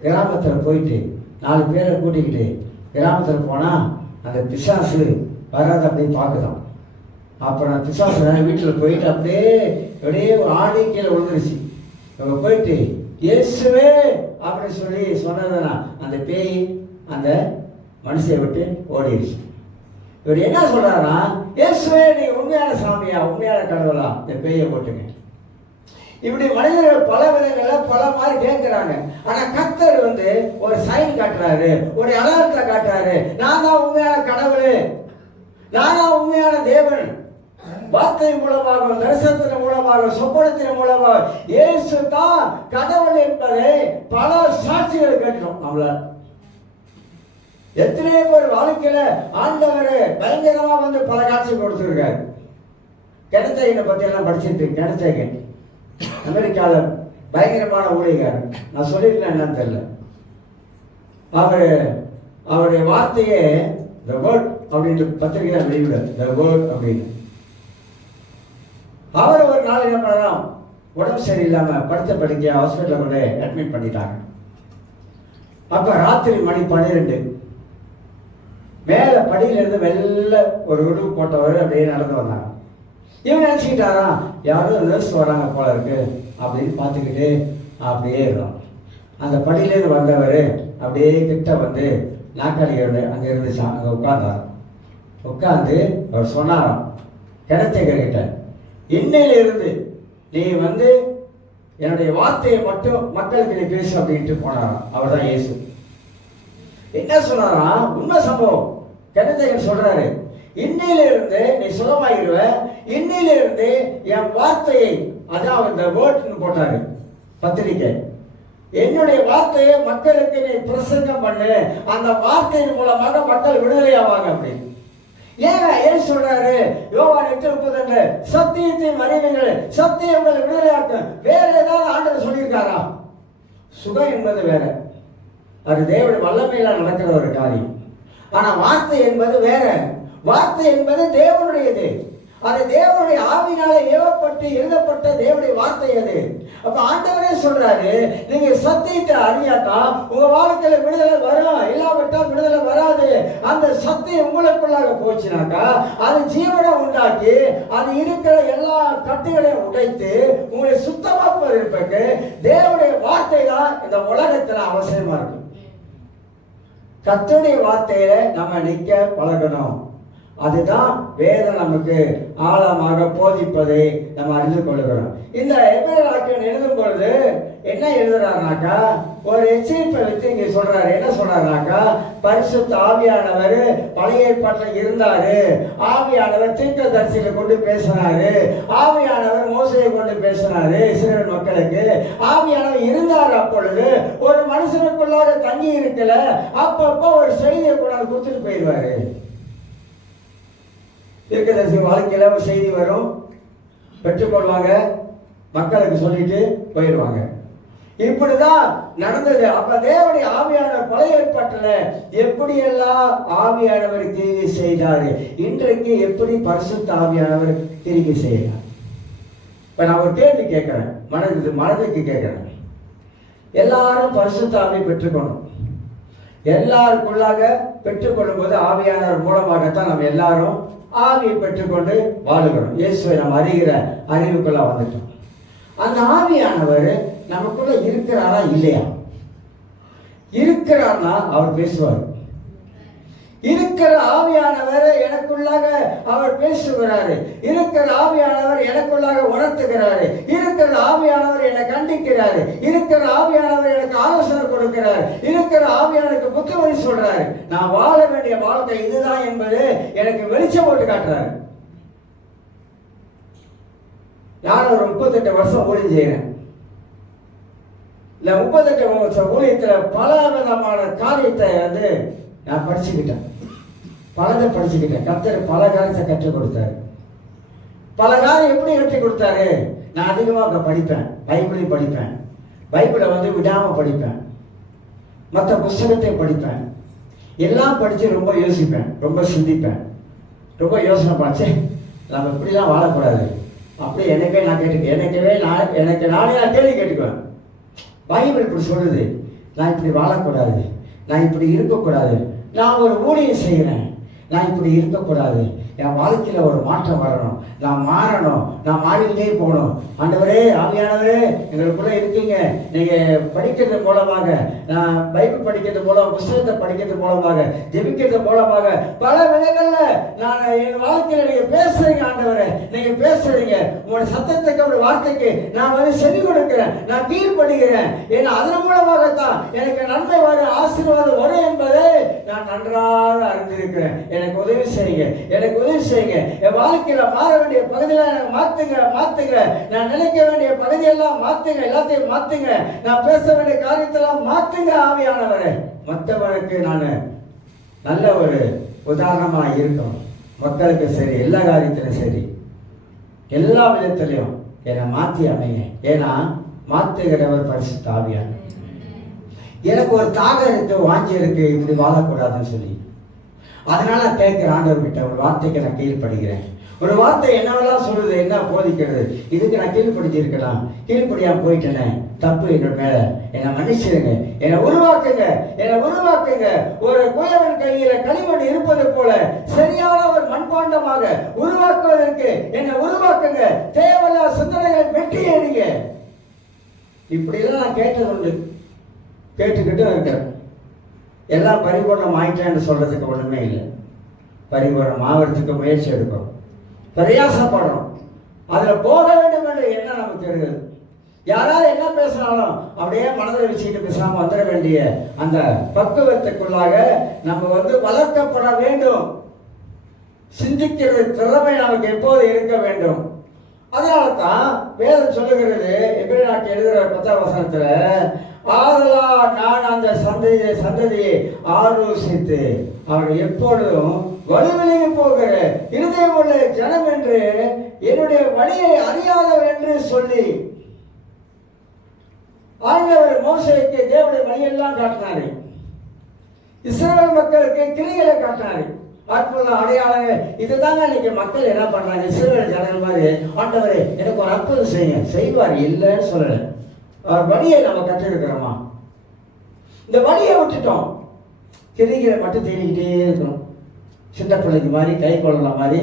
கிராமத்தில் போயிட்டு 4 பேரை கூட்டிக்கிட்டு கிராமத்தில் போனால் அந்த பிசாசு வராது அப்படியே பார்க்குதான். அப்புறம் பிசாசு வீட்டில் போயிட்டு அப்படியே ஒரு ஆடி கீழே விழுந்துருச்சு. இவங்க போயிட்டு இயேசுவே அப்படின்னு சொல்லி சொன்னதுன்னா அந்த பேய் அந்த மனுஷனை விட்டு ஓடிடுச்சு. இவர் என்ன சொல்றாருன்னா, இயேசுவே நீ உண்மையான சாமியா, உண்மையான கடவுளா, இந்த பேயை போட்டுங்க. இப்படி மனிதர்கள் பல விதங்களில் பல மாதிரி கேட்கிறாங்க. ஆனா கர்த்தர் ஒரு சைன் காட்டுறாரு, ஒரு அடையாளத்தை காட்டுறாரு. நான் தான் உண்மையான கடவுள், நான் தான் உண்மையான தேவன். வார்த்தை மூலமாக, தரிசனத்தின் மூலமாக, சொப்பனத்தின் மூலமாக இயேசு தான் கடவுள் என்பதை பல சாட்சிகள் கேட்கிறோம். நம்மளால எத்தனை பேர் வாழ்க்கையில ஆண்டவர் பயங்கரமா பல காட்சி கொடுத்திருக்காரு. கெனத்தேகனை பத்தி எல்லாம் படிச்சுட்டு, கெனத்தேகன் அமெரிக்காவில் பயங்கரமான ஊழியக்காரர். நான் சொல்லியிருக்கேன் என்னன்னு தெரியல. அவருடைய வார்த்தையே த வேர்ட் அப்படின்னு பத்திரிகை வெளியிட, த வேர்ட் அப்படின்னு. அவர் ஒரு நாள் என்ன பண்ணலாம், உடம்பு சரியில்லாம படுத்த படுக்கையா ஹாஸ்பிட்டலில் கொண்டு அட்மிட் பண்ணிட்டாங்க. அப்ப ராத்திரி மணி 12. மேல படியிலிருந்து வெள்ள ஒரு உடுப்பு போட்டவர் அப்படியே நடந்து வந்தாங்க. இவன் நினைச்சுக்கிட்டாரா யாரும் நர்ஸ் வராங்க போல இருக்கு அப்படின்னு பார்த்துக்கிட்டு அப்படியே இருந்தான். அந்த படியிலேருந்து வந்தவர் அப்படியே கிட்ட நாற்காலியோட அங்கே இருந்துச்சான். அங்கே உட்கார்ந்தார். உட்கார்ந்து அவர் சொன்னாராம் கெனத்தேகர்கிட்ட, இன்னையிலிருந்து நீ என்னுடைய வார்த்தையை மட்டும் மக்களுக்கு நீ பேசு அப்படின்ட்டு போனாராம். அவர் தான் இயேசு. என்ன சொன்னாராம், உண்மை சம்பவம். கெனத்தேகர் சொல்றாரு, இன்னையிலிருந்து நீ சுகமாகிடுவ, இன்னையிலிருந்து என் வார்த்தையை, அதாவது இந்த வேர்ட்னு போட்டாரு பத்திரிக்கை, என்னுடைய வார்த்தையை மக்களுக்கு நீ பிரசங்கம் பண்ணு, அந்த வார்த்தையின் மூலமாக மக்கள் விடுதலை ஆவாங்க அப்படின்னு. ஏன் சொல்றாரு யோவான் 8:32 சத்தியத்தையும் அறிவீர்கள், சத்தியம் உங்களை விடுதலையாக்கும். வேற ஏதாவது ஆண்டவர் சொல்லியிருக்காரா? சுகம் என்பது வேற, அது தேவனுடைய வல்லமையில நடக்கிற ஒரு காரியம். ஆனா வார்த்தை என்பது வேற. வார்த்தை என்பது தேவனுடையது. அது தேவனுடைய ஆவினால ஏவப்பட்டு எழுதப்பட்ட தேவனுடைய வார்த்தை அது. அப்ப ஆண்டவரே சொல்றாரு, நீங்க சத்தியத்தை அறியாட்டா உங்க வாழ்க்கையில விடுதலை வரும், இல்லாவிட்டால் விடுதலை வராது. அந்த சத்தியம் உங்களுக்குள்ளாக போச்சுனாக்கா அது ஜீவனை உண்டாக்கி அது இருக்கிற எல்லா கட்டுகளையும் உடைத்து உங்களை சுத்தமாக்குவதற்கு தேவனுடைய வார்த்தை தான் இந்த உலகத்துல அவசியமா இருக்கு. கர்த்தருடைய வார்த்தையில நம்ம நிக்க பழகணும். அதுதான் வேதம் நமக்கு ஆழமாக போதிப்பதை நம்ம அறிந்து கொள்கிறோம். இந்த எபிரேயர் எழுதும் பொழுது என்ன எழுதுறாருனாக்கா, ஒரு எச்சரிப்பை வச்சு இங்க சொல்றாரு. என்ன சொல்றாருனாக்கா, பரிசுத்த ஆவியானவர் பழைய ஏற்பாட்டில் இருந்தாரு, ஆவியானவர் தீர்க்கதரிசிகளை கொண்டு பேசினாரு, ஆவியானவர் மோசையை கொண்டு பேசினாரு இஸ்ரவேல் மக்களுக்கு. ஆவியானவர் இருந்தார். அப்பொழுது ஒரு மனுஷனுக்குள்ளாக தங்கி இருக்கல, அப்பப்போ ஒரு செய்தியை கொண்டாந்து கொடுத்துட்டு போயிடுவாரு. தீர்க்கதரிசி வாழ்க்கையில ஒரு செய்தி வரும், பெற்றுக்கொள்வாங்க, மக்களுக்கு சொல்லிட்டு போயிடுவாங்க. இப்படிதான் நடந்தது. அப்ப தேவனுடைய ஆவியானவர் பழைய ஏற்பாட்டில் எப்படியெல்லாம் ஆவியானவர் கிரியை செய்தாரு, இன்றைக்கு எப்படி பரிசுத்த ஆவியானவர் கிரியை செய்யறார். இப்ப நான் ஒரு கேள்வி கேட்கிறேன், மனதுக்கு கேட்கிறேன். எல்லாரும் பரிசுத்த ஆவியை பெற்றுக்கணும். எல்லாருக்குள்ளாக பெற்றுக்கொள்ளும் போது ஆவியானவர் மூலமாகத்தான் நம்ம எல்லாரும் ஆவியை பெற்றுக்கொண்டு வாழுகிறோம். இயேசுவை நம்ம அறிகிற அறிவுக்குள்ள வந்துட்டோம். அந்த ஆவியானவர் நமக்குள்ள இருக்கிறாரா இல்லையா? இருக்கிறார்னா அவர் பேசுவார். இருக்கிற ஆவியானவர் எனக்குள்ளாக அவர் பேசுகிறாரு. இருக்கிற ஆவியானவர் எனக்குள்ளாக உணர்த்துகிறாரு. இருக்கிற ஆவியானவர் என்னை கண்டிக்கிறாரு. இருக்கிற ஆவியானவர் எனக்கு ஆலோசனை கொடுக்கிறார். இருக்கிற ஆவியானவருக்கு புத்திமதி சொல்றாரு. நான் வாழ வேண்டிய வாழ்க்கை இதுதான் என்பது எனக்கு வெளிச்சம் போட்டு காட்டுறாரு. நான் ஒரு 38 வருஷம் ஊழியம் செய்கிறேன். இந்த 38 வருஷம் ஊழியத்தில் பல விதமான காரியத்தை நான் படிச்சுக்கிட்டேன். பலதை படிச்சுக்கிட்டேன். கர்த்தர் பல காரியத்தை கற்றுக் கொடுத்தாரு. பல காரியம் எப்படி கற்றுக் கொடுத்தாரு? நான் அதிகமாக படிப்பேன், பைபிளையும் படிப்பேன். பைபிளை விடாம படிப்பேன். மற்ற புஸ்தகத்தை படிப்பேன், எல்லாம் படித்து ரொம்ப யோசிப்பேன், ரொம்ப சிந்திப்பேன், ரொம்ப யோசனை பார்த்து நம்ம இப்படிலாம் வாழக்கூடாது. அப்படி எனக்கே நான் கேட்டுக்குவேன், எனக்கு நானே நான் கேள்வி கேட்டுக்குவேன். பைபிள் இப்படி சொல்லுது, நான் இப்படி வாழக்கூடாது, நான் இப்படி இருக்கக்கூடாது, நான் ஒரு ஊழியம் செய்கிறேன், நான் இப்படி இருக்கக்கூடாது, என் வாழ்க்கையில் ஒரு மாற்றம் வரணும், நான் மாறணும், நான் மாறிக்கிட்டே போகணும். ஆண்டவரே, ஆவியானவரே எங்களுக்குள்ளே இருக்கீங்க. நீங்கள் படிக்கிறது மூலமாக, நான் பைபிள் படிக்கிறது மூலம், புஸ்தகத்தை படிக்கிறது மூலமாக, ஜெபிக்கிறது மூலமாக பல விதங்களில் நான் என் வாழ்க்கையில் நீங்கள் பேசுறீங்க. ஆண்டவரே, நீங்கள் பேசுறீங்க. உங்களோட சத்தத்துக்கு ஒரு வார்த்தைக்கு நான் வந்து செவி கொடுக்கிறேன், நான் கீழ்படுகிறேன். ஏன்னா அதன் மூலமாகத்தான் எனக்கு நன்மை வரும், ஆசீர்வாதம் வரும் என்பதை நான் நன்றாக அறிந்திருக்கிறேன். எனக்கு உதவி செய்யுங்க, எனக்கு உதவி செய்யுங்க. என் வாழ்க்கையில மாற வேண்டிய பகுதியெல்லாம் எனக்கு மாத்துங்க. நான் நினைக்க வேண்டிய பகுதியெல்லாம் மாத்துங்க, எல்லாத்தையும் மாத்துங்க. நான் பேச வேண்டிய காரியத்தெல்லாம் மாத்துங்க ஆவியானவரே. மற்றவனுக்கு நான் நல்ல ஒரு உதாரணமா இருக்கணும். மக்களுக்கு சரி, எல்லா காரியத்திலும் சரி, எல்லா விதத்திலையும் என்னை மாற்றி அமைங்க. ஏன்னா மாத்துகிறவர் பரிசுத்த ஆவியானவர். எனக்கு ஒரு தாகம் இருக்கு, வாஞ்சி இருக்கு, இப்படி வாழக்கூடாதுன்னு சொல்லி, அதனால நான் கேட்கிற ஆண்டவர்கிட்ட ஒரு வார்த்தைக்கு நான் கீழ்படுகிறேன். ஒரு வார்த்தை என்னவெல்லாம் சொல்லுது, என்ன போதிக்கிறது, இதுக்கு நான் கீழ்படுத்திருக்கலாம், கீழ்படியாம போயிட்டேனே, தப்பு என்னோட மேல, என்னை மன்னிச்சிருங்க, என்னை உருவாக்குங்க. ஒரு குயவன் கையில களிமண் இருப்பது போல சரியான ஒரு மண்பாண்டமாக உருவாக்குவதற்கு என்னை உருவாக்குங்க. தேவையில்லா சிந்தனைகளை வெற்றி ஏறிங்க. இப்படிலாம் நான் கேட்டது உண்டு, கேட்டுக்கிட்டும் இருக்கிறேன். எல்லாம் பரிபூர்ணம் ஆயிட்டேன்னு சொல்றதுக்கு ஒண்ணுமே இல்லை. பரிபூர்ணம் ஆகிறதுக்கு முயற்சி எடுக்கும், பிரயாசப்படும், அதுல போக வேண்டும் என்ற எண்ணம் நமக்கு இருக்குது. யாராவது என்ன பேசினாலும் அப்படியே மனதில் வச்சுக்கிட்டு பேசாம வந்துட வேண்டிய அந்த பக்குவத்துக்குள்ளாக நம்ம வந்து வளர்க்கப்பட வேண்டும். சிந்திக்கிறது திறமை நமக்கு எப்போது இருக்க வேண்டும். அதனால தான் வேதம் சொல்லுகிறது, எபிரேயருக்கு எழுதுகிற 10ஆம் வசனத்துல, ஆதலா நான் அந்த சந்ததியை ஆலோசித்து அவர்கள் எப்பொழுதும் வலுவிலேயே போகிற இருதயம் உள்ள ஜனம் என்று என்னுடைய வழியை அறியாதவர் என்று சொல்லி ஆண்டவர் மோசேக்கு தேவனுடைய வழியெல்லாம் காட்டினாரு, இஸ்ரவேல் மக்களுக்கு கிரிகளை காட்டினாரு, அற்புதம் அடையாளங்கள். இதுதாங்க இன்னைக்கு மக்கள் என்ன பண்றாங்க, இஸ்ரவேல் ஜனங்கள் மாதிரி, ஆண்டவரே எனக்கு ஒரு அற்புதம் செய்யுங்க, செய்வார், இல்லைன்னு சொல்லல. வழியை நம்ம கற்றிருக்கிறோமா? இந்த வழியை விட்டுட்டோம், கிரிகளை மட்டும் தேடிக்கிட்டே இருக்கணும். சின்ன பிள்ளைக்கு மாதிரி, கை குழந்தை மாதிரி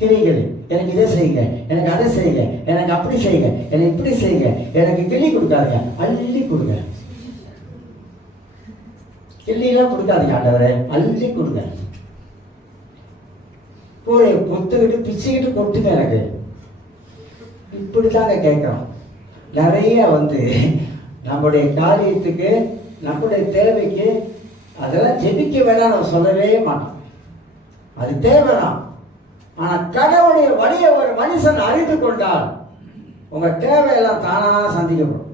கிரிகள், எனக்கு இதை செய்யுங்க, எனக்கு அதை செய்யுங்க, எனக்கு அப்படி செய்யுங்க, எனக்கு இப்படி செய்யுங்க, எனக்கு கிள்ளி கொடுக்காதுங்க, அள்ளி கொடுங்க. கிள்ளிலாம் கொடுக்காதீங்க ஆண்டவரே, அள்ளி கொடுங்க. ஒரு பொத்துக்கிட்டு பிச்சுக்கிட்டு கொட்டுங்க எனக்கு. இப்படித்தாங்க கேட்கிறோம். நிறைய வந்து நம்முடைய காரியத்துக்கு, நம்முடைய தேவைக்கு அதெல்லாம் ஜெபிக்க வேணாம் நம்ம சொல்லவே மாட்டோம், அது தேவைதான். ஆனா கடவுளுடைய வழியை ஒரு மனுஷன் அறிந்து கொண்டால் உங்க தேவையெல்லாம் தானா சந்திக்கப்படும்.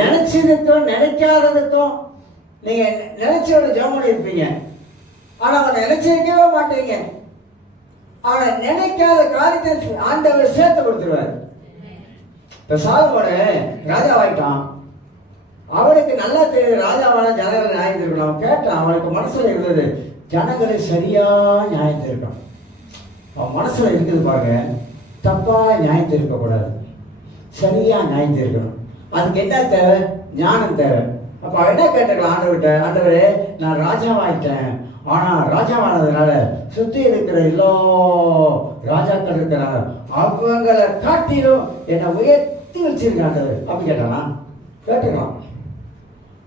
நினைச்சதுக்கும் நினைக்காததுக்கும் நீங்க நினைச்சோட ஜெபம் இருப்பீங்க, ஆனா அவன் நினைச்சிருக்கவே மாட்டீங்க. ஆனா நினைக்காத காரியத்தை ஆண்டவர் சேர்த்து கொடுத்துருவாரு. இப்ப சாலமோன் ராஜாவாயிட்டான், அவனுக்கு நல்லா தெரியுது ராஜாவான ஜனங்களை நியாயம் இருக்கணும். அவன் கேட்டான், அவனுக்கு மனசுல இருந்தது ஜனங்களை சரியா நியாயம் இருக்கணும். அவன் மனசுல இருக்குது பாருங்க, தப்பா நியாயம் இருக்கக்கூடாது, சரியா நியாயம் இருக்கணும். அதுக்கு என்ன தேவை? ஞானம் தேவை. அப்ப அவன் என்ன கேட்டுக்கலாம் ஆண்டவர்கிட்ட, ஆண்டவரே நான் ராஜாவாயிட்டேன், ஆனா ராஜாவானதுனால சுத்தி இருக்கிற எல்லா ராஜாக்கள் இருக்கிறாங்க, அவங்களை காட்டிலும் என்னை உயர்த்தி வச்சிருக்காங்க அப்படி கேட்டானா? கேட்டுக்கலாம்,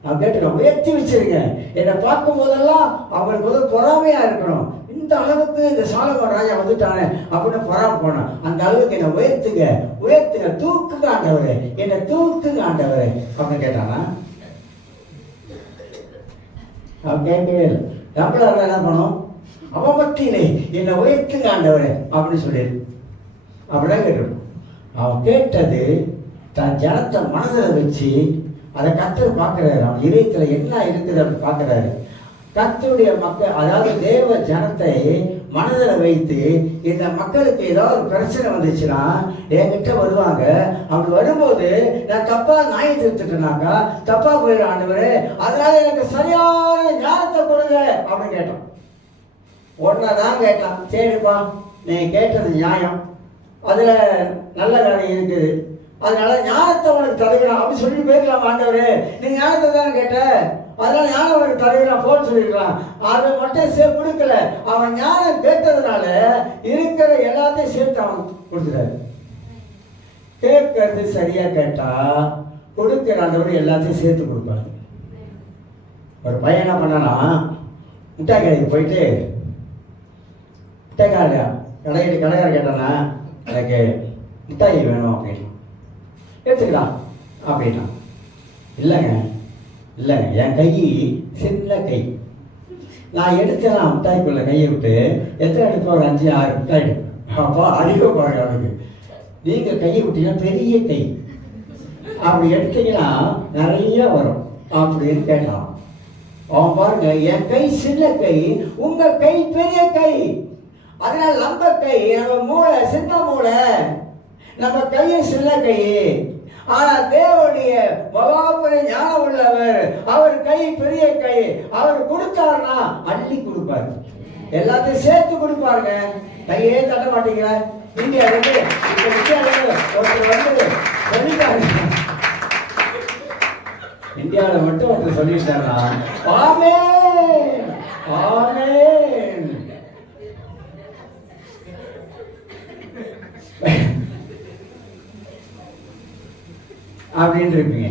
நான் கேட்டுக்கலாம், உயர்த்தி வச்சிருங்க. என்னை பார்க்கும் போதெல்லாம் அவங்களுக்கு வந்து பொறாமையா இருக்கணும். இந்த அளவுக்கு இந்த சாலமோன் ராஜா வந்துட்டானே அப்படின்னு பொறாம போனான். அந்த அளவுக்கு என்னை உயர்த்துங்க, தூக்குங்க ஆண்டவரே, என்னை தூக்குங்க ஆண்டவரே அப்படின்னு கேட்டானா? அவன் கேட்கவே இல்லை. நம்மள என்ன பண்ணோம், அவன் பக்தியிலே என்னை உயர்த்துங்க ஆண்டவரே அப்படின்னு சொல்லிடு, அப்படிதான் கேட்கணும். அவன் கேட்டது தன் ஜனத்தை மனதில் வச்சு அதை கர்த்தர் பார்க்கிறாரு. அவன் இதயத்துல என்ன இருக்குது அப்படின்னு பார்க்கிறாரு. கர்த்தருடைய மக்கள், அதாவது தேவ ஜனத்தை மனதில் வைத்து இந்த மக்களுக்கு ஏதாவது ஒரு பிரச்சனை வந்துச்சுன்னா என்கிட்ட வருவாங்க. அப்படி வரும்போது நான் தப்பா நியாயம் தீர்த்துட்டேனாக்கா தப்பா போயிடும் ஆண்டவரே, அதனால எனக்கு சரியான ஞானத்தை கொடுங்க அப்படின்னு கேட்டோம். உடனே தான் கேட்டான், சரிப்பா நீ கேட்டது நியாயம், அதுல நல்ல காரியம் இருக்குது, அதனால ஞானத்தை உனக்கு தருகிறான் அப்படின்னு சொல்லி போயிருக்கலாம். ஆண்டவரே நீ ஞானத்தை தானே கேட்ட, அதனால ஞானம் உனக்கு தருகிறான் போன்னு சொல்லிருக்கலாம். அதை மட்டும் கொடுக்கல, அவன் ஞானம் கேட்டதுனால இருக்கிற எல்லாத்தையும் சேர்த்து அவன் கொடுத்துட்டாரு. கேட்கறது சரியா கேட்டா கொடுக்கிற ஆண்டவர் எல்லாத்தையும் சேர்த்து கொடுப்பாரு. ஒரு பையன் என்ன பண்ணானா, மிட்டாய் கடைக்கு போயிட்டு கடைக்காரர் கேட்டானா, எனக்கு மிட்டாய் வேணும் அப்படின்னு, எடுத்துக்கலாம் அப்படின்னா, இல்லைங்க என் கை சின்ன கை, நான் எடுத்தேன் மிட்டாய்க்குள்ள கையை விட்டு எத்தனை எடுப்போம், ஒரு 5-6 மிட்டாய் அப்பா அதிகம் பாருங்க அவனுக்கு. நீங்கள் கையை விட்டீங்கன்னா பெரிய கை, அப்படி எடுத்தீங்கன்னா நிறைய வரும் அப்படின்னு கேட்டான். அவன் பாருங்க, என் கை சின்ன கை, உங்க கை பெரிய கை, அதனால நம்ம கை நம்ம மூளை சின்ன மூளை, நம்ம கையை சின்ன கை. ஆனா தேவனுடைய மகாபெரிய ஞானம் உள்ளவர், அவர் கை பெரிய கை, அவர் கொடுத்தாருன்னா அள்ளி கொடுப்பாரு, எல்லாத்தையும் சேர்த்து கொடுப்பாருங்க. கையே தட்ட மாட்டீங்க. ஒருத்தர் வந்து சொல்லிட்டாரு, இந்தியாவில் மட்டும் ஒருத்தர் சொல்லிட்டாருன்னா ஆமென் ஆமென் அப்படின்னு இருப்பீங்க.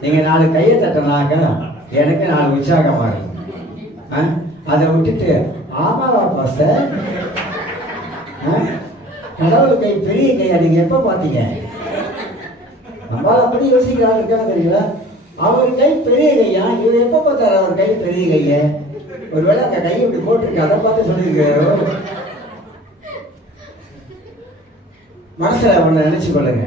நீங்க 4 கையை தட்டினாக்கா எனக்கு 4 உற்சாகமா இருக்கும். அதை விட்டுட்டு ஆமாவா பாஸ்டர், கடவுள் கை பெரிய கையா நீங்க எப்ப பாத்தீங்க? நம்மளால அப்படி யோசிக்கிறாங்க இருக்காங்க தெரியல. அவர் கை பெரிய கையா, இவர் எப்ப பார்த்தாரு அவர் கை பெரிய கைய? ஒருவேளை அந்த கை இப்படி போட்டிருக்கு, அதை பார்த்து சொல்லியிருக்காரு. மனசுல ஒண்ணு நினைச்சு கொள்ளுங்க,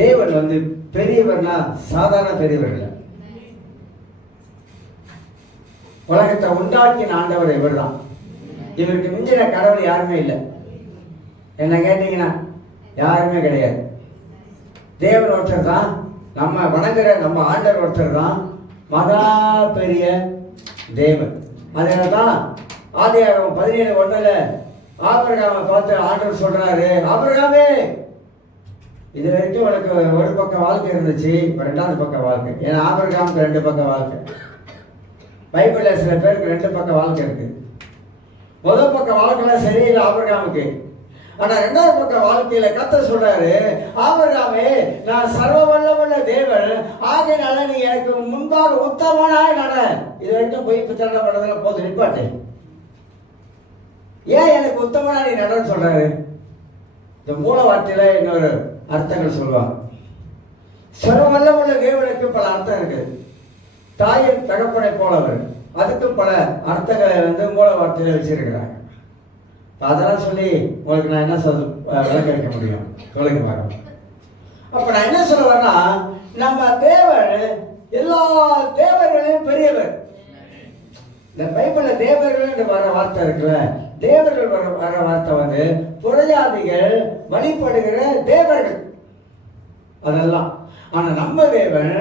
தேவன் வந்து பெரியவர்னா சாதாரண பெரியவர் இல்லை. உலகத்தை உண்டாக்கின ஆண்டவர் இவர் தான். இவருக்கு மிஞ்சின கடவுள் யாருமே இல்லை. என்ன கேட்டீங்கன்னா யாருமே கிடையாது. தேவன் ஒருத்தர் தான், நம்ம வணங்குற நம்ம ஆண்டவர் ஒருத்தர் தான் மகா பெரிய தேவன். அதனால தான் ஆதியாகமம் 17:1 ஆபிரகாமை பார்த்து ஆண்டவர் சொல்றாரு, ஆபிரகாமே இது வரைக்கும் உனக்கு ஒரு பக்கம் வாழ்க்கை இருந்துச்சு, இப்போ 2வது பக்கம் வாழ்க்கை. ஏன்னா ஆபிரகாமுக்கு 2 பக்கம் வாழ்க்கை. பைபிள்ல சில பேருக்கு 2 பக்கம் வாழ்க்கை இருக்கு. முதல் பக்கம் வாழ்க்கைலாம் சரியில்லை ஆபிரகாமுக்கு. ஆனா 2வது பக்கம் வாழ்க்கையில கர்த்தர் சொல்றாரு, ஆபிரகாமே நான் சர்வ வல்லமுள்ள தேவன், ஆகையினால நீ எனக்கு முன்பாக உத்தமனாய் நட. இது வரைக்கும் போய் புத்தகம் பண்ணதுல போது நிப்பாட்டு. ஏன் எனக்கு உத்தமனா நீ நடன்னு சொல்றாரு? இந்த மூல வார்த்தையில இன்னொரு அர்த்தங்கள் சொல்லுவாங்க. சர்வ வல்லமுள்ள தேவனுக்கு பல அர்த்தம் இருக்கு. தாயின் தகப்பனை போலவர், அதுக்கும் பல அர்த்தங்களை வந்து மூல வார்த்தையில வச்சிருக்கிறாங்க. அதெல்லாம் சொல்லி உங்களுக்கு நான் என்ன விளக்க வைக்க முடியும்? சொல்லுங்க பாருங்க. அப்ப நான் என்ன சொல்ல வரேன்னா, நம்ம தேவன் எல்லா தேவர்களையும் பெரியவர். இந்த பைபிள்ல தேவர்கள் வர வார்த்தை இருக்குல்ல, தேவர்கள் வர வார்த்தை வந்து புரஜாதிகள் வழிபடுகிற தேவர்கள் அதெல்லாம். ஆனா நம்ம தேவன்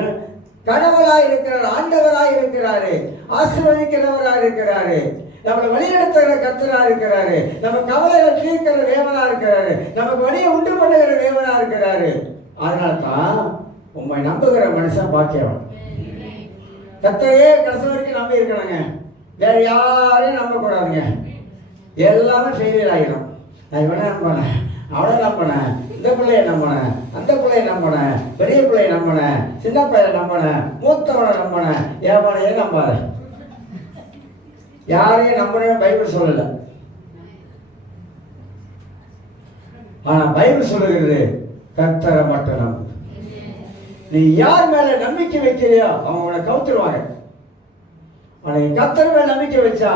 கடவுளாய் இருக்கிறார், ஆண்டவராய் இருக்கிறாரு, ஆசீர்வதிக்கிறவரா இருக்கிறாரு, நம்மளை வழிநடத்துகிற கர்த்தரா இருக்கிறாரு, நம்ம கவலைகளை தீர்க்கிற தேவனா இருக்கிறாரு, நமக்கு வழியை உண்டு பண்ணுகிற தேவனா இருக்கிறாரு. அதனால தான் உண்மை நம்புகிற மனுஷன் பாக்கியவன். கர்த்தரையே கடைசி வரைக்கும் நம்பி இருக்கணுங்க, வேற யாரையும் நம்ப கூடாதுங்க. எல்லாமே ஃபெயிலியர் ஆகிடும். நான் இவனை நம்பினேன், அவனை நம்பினேன், இந்த பிள்ளைய நம்பினேன், அந்த பிள்ளைய நம்பினேன், பெரிய பிள்ளைய நம்பினேன், சின்ன பிள்ளைய நம்பினேன், மூத்தவனை நம்பினேன், எவனையே நம்பாத. யாரையும் நம்பனே பைபிள் சொல்லல. ஆனா பைபிள் சொல்லுகிறது கர்த்தரை மட்டும் நம்பு. நீ யார் மேல நம்பிக்கை வைக்கிறியோ அவங்க உன்னை கவுத்துருவாங்க. ஆனா நீ கர்த்தர் மேல நம்பிக்கை வச்சா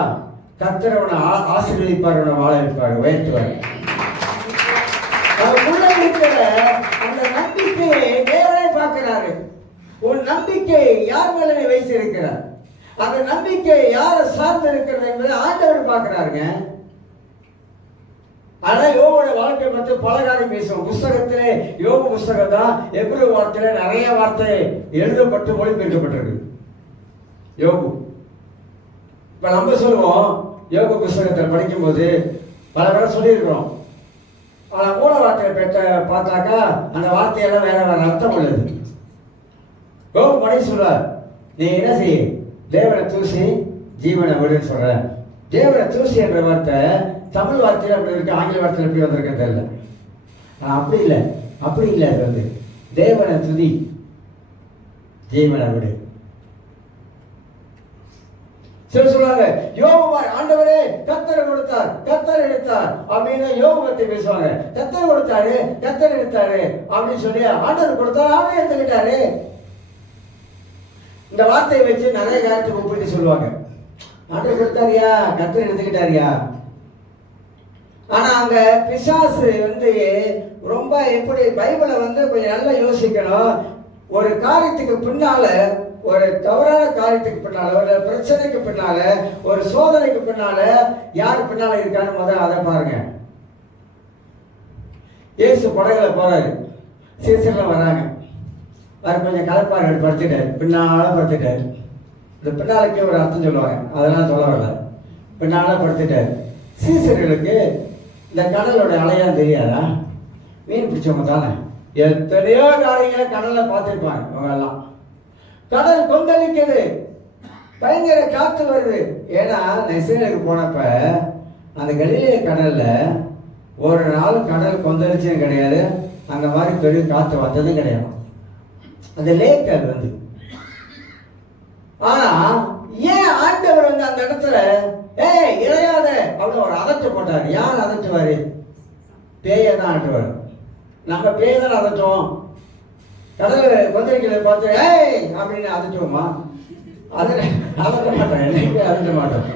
கர்த்தர் உன்னை ஆசீர்வதிப்பார், உன்னை வாழ வைப்பார், உயர்த்துவார். உள்ள இருக்கிற அந்த நம்பிக்கையை தேவனே பார்க்கிறாரு. உன் நம்பிக்கை யார் மேல நீ வைத்திருக்கிறார்? அந்த நம்பிக்கை யாரை சார்ந்து இருக்கிறது என்பதை ஆண்டவர் பார்க்கிறாருங்க. ஆனா யோபோட வாழ்க்கை பற்றி பல காரியம் பேசுவோம். புஸ்தகத்திலே யோபு புஸ்தகம் தான் எபிரேய வார்த்தையில நிறைய வார்த்தை எழுதப்பட்டு மொழிபெயர்க்கப்பட்டிருக்கு. யோபு இப்ப நம்ம சொல்லுவோம், யோபு புஸ்தகத்தை படிக்கும்போது பல பேரை சொல்லியிருக்கிறோம். ஆனா மூல வார்த்தையை பெற்ற பார்த்தாக்கா அந்த வார்த்தையெல்லாம் வேற வேற அர்த்தம் உள்ளது. யோபு மணி சொல்ற, நீ என்ன செய்ய, தேவனை தூசி ஜீவனை விடுன்னு சொல்ற. தேவனை தூசி என்ற வார்த்தை தமிழ் வார்த்தையில் அப்படி இருக்கு, ஆங்கில வார்த்தையில் எப்படி வந்திருக்க தெரியல. அப்படி இல்லை, அப்படி இல்லை. அது வந்து தேவனை துதி ஜீவனை விடு. சரி சொல்லுவாங்க, யோபு ஆண்டவரே கர்த்தர் கொடுத்தார் கர்த்தர் எடுத்தார் அப்படின்னு யோபு பத்தி பேசுவாங்க. கர்த்தர் கொடுத்தாரு கர்த்தர் எடுத்தாரு அப்படின்னு சொல்லி ஆண்டவர் கொடுத்தாரு அவரே எடுத்துக்கிட்டாரு. இந்த வார்த்தையை வச்சு நிறைய காரியத்துக்கு ஒப்பிட்டு சொல்லுவாங்க. ஆண்டவர் கொடுத்தாரியா கர்த்தர் எடுத்துக்கிட்டாரியா. ஆனா அங்க பிசாசு வந்து ரொம்ப எப்படி பைபிளை வந்து கொஞ்சம் நல்லா யோசிக்கணும். ஒரு காரியத்துக்கு பின்னால, ஒரு தவறான காரியத்துக்கு பின்னால, ஒரு பிரச்சனைக்கு பின்னால, ஒரு சோதனைக்கு பின்னால யார் பின்னால இருக்கான்னு முதல்ல அதை பாருங்க. இயேசு படகுல போறாரு, சீசன்ல வராங்க. அவர் கொஞ்சம் கலப்பாரு படுத்துட்டாரு, பின்னால படுத்துட்டாரு. இந்த பின்னாலுக்கே ஒரு அர்த்தம் சொல்லுவாங்க, அதெல்லாம் சொல்ல வரல. பின்னால படுத்துட்டாரு. சீசர்களுக்கு இந்த கடலோட அலையான்னு தெரியாதா? மீன் பிடிச்சவங்க தானே, எத்தனையோ காரியங்களை கடல்ல பார்த்துருப்பாங்க அவங்க எல்லாம். கடல் கொந்தளிக்குது, பயங்கர காத்து வருது. ஏன்னா இஸ்ரேலுக்கு போனப்ப அந்த கலிலேய கடல்ல ஒரு நாள் கடல் கொந்தளிச்சும் கிடையாது, அந்த மாதிரி பெரிய காத்து வந்ததும் கிடையாது. அந்த லேக் அது வந்து. ஆனா ஏன் ஆண்டவர் வந்து அந்த இடத்துல இறையாத அப்படின்னு ஒரு அதட்டு போட்டார். யார் அதட்டுவாரு? பேயை தான் ஆட்டுவார். நம்ம பேயை தான் அதட்டுவோம். கடல் கொந்தளிக்கிறத பார்த்து அப்படின்னு அதட்டுவோமா? அதட்ட மாட்டோம், என்னைக்கு அதட்ட மாட்டோம்.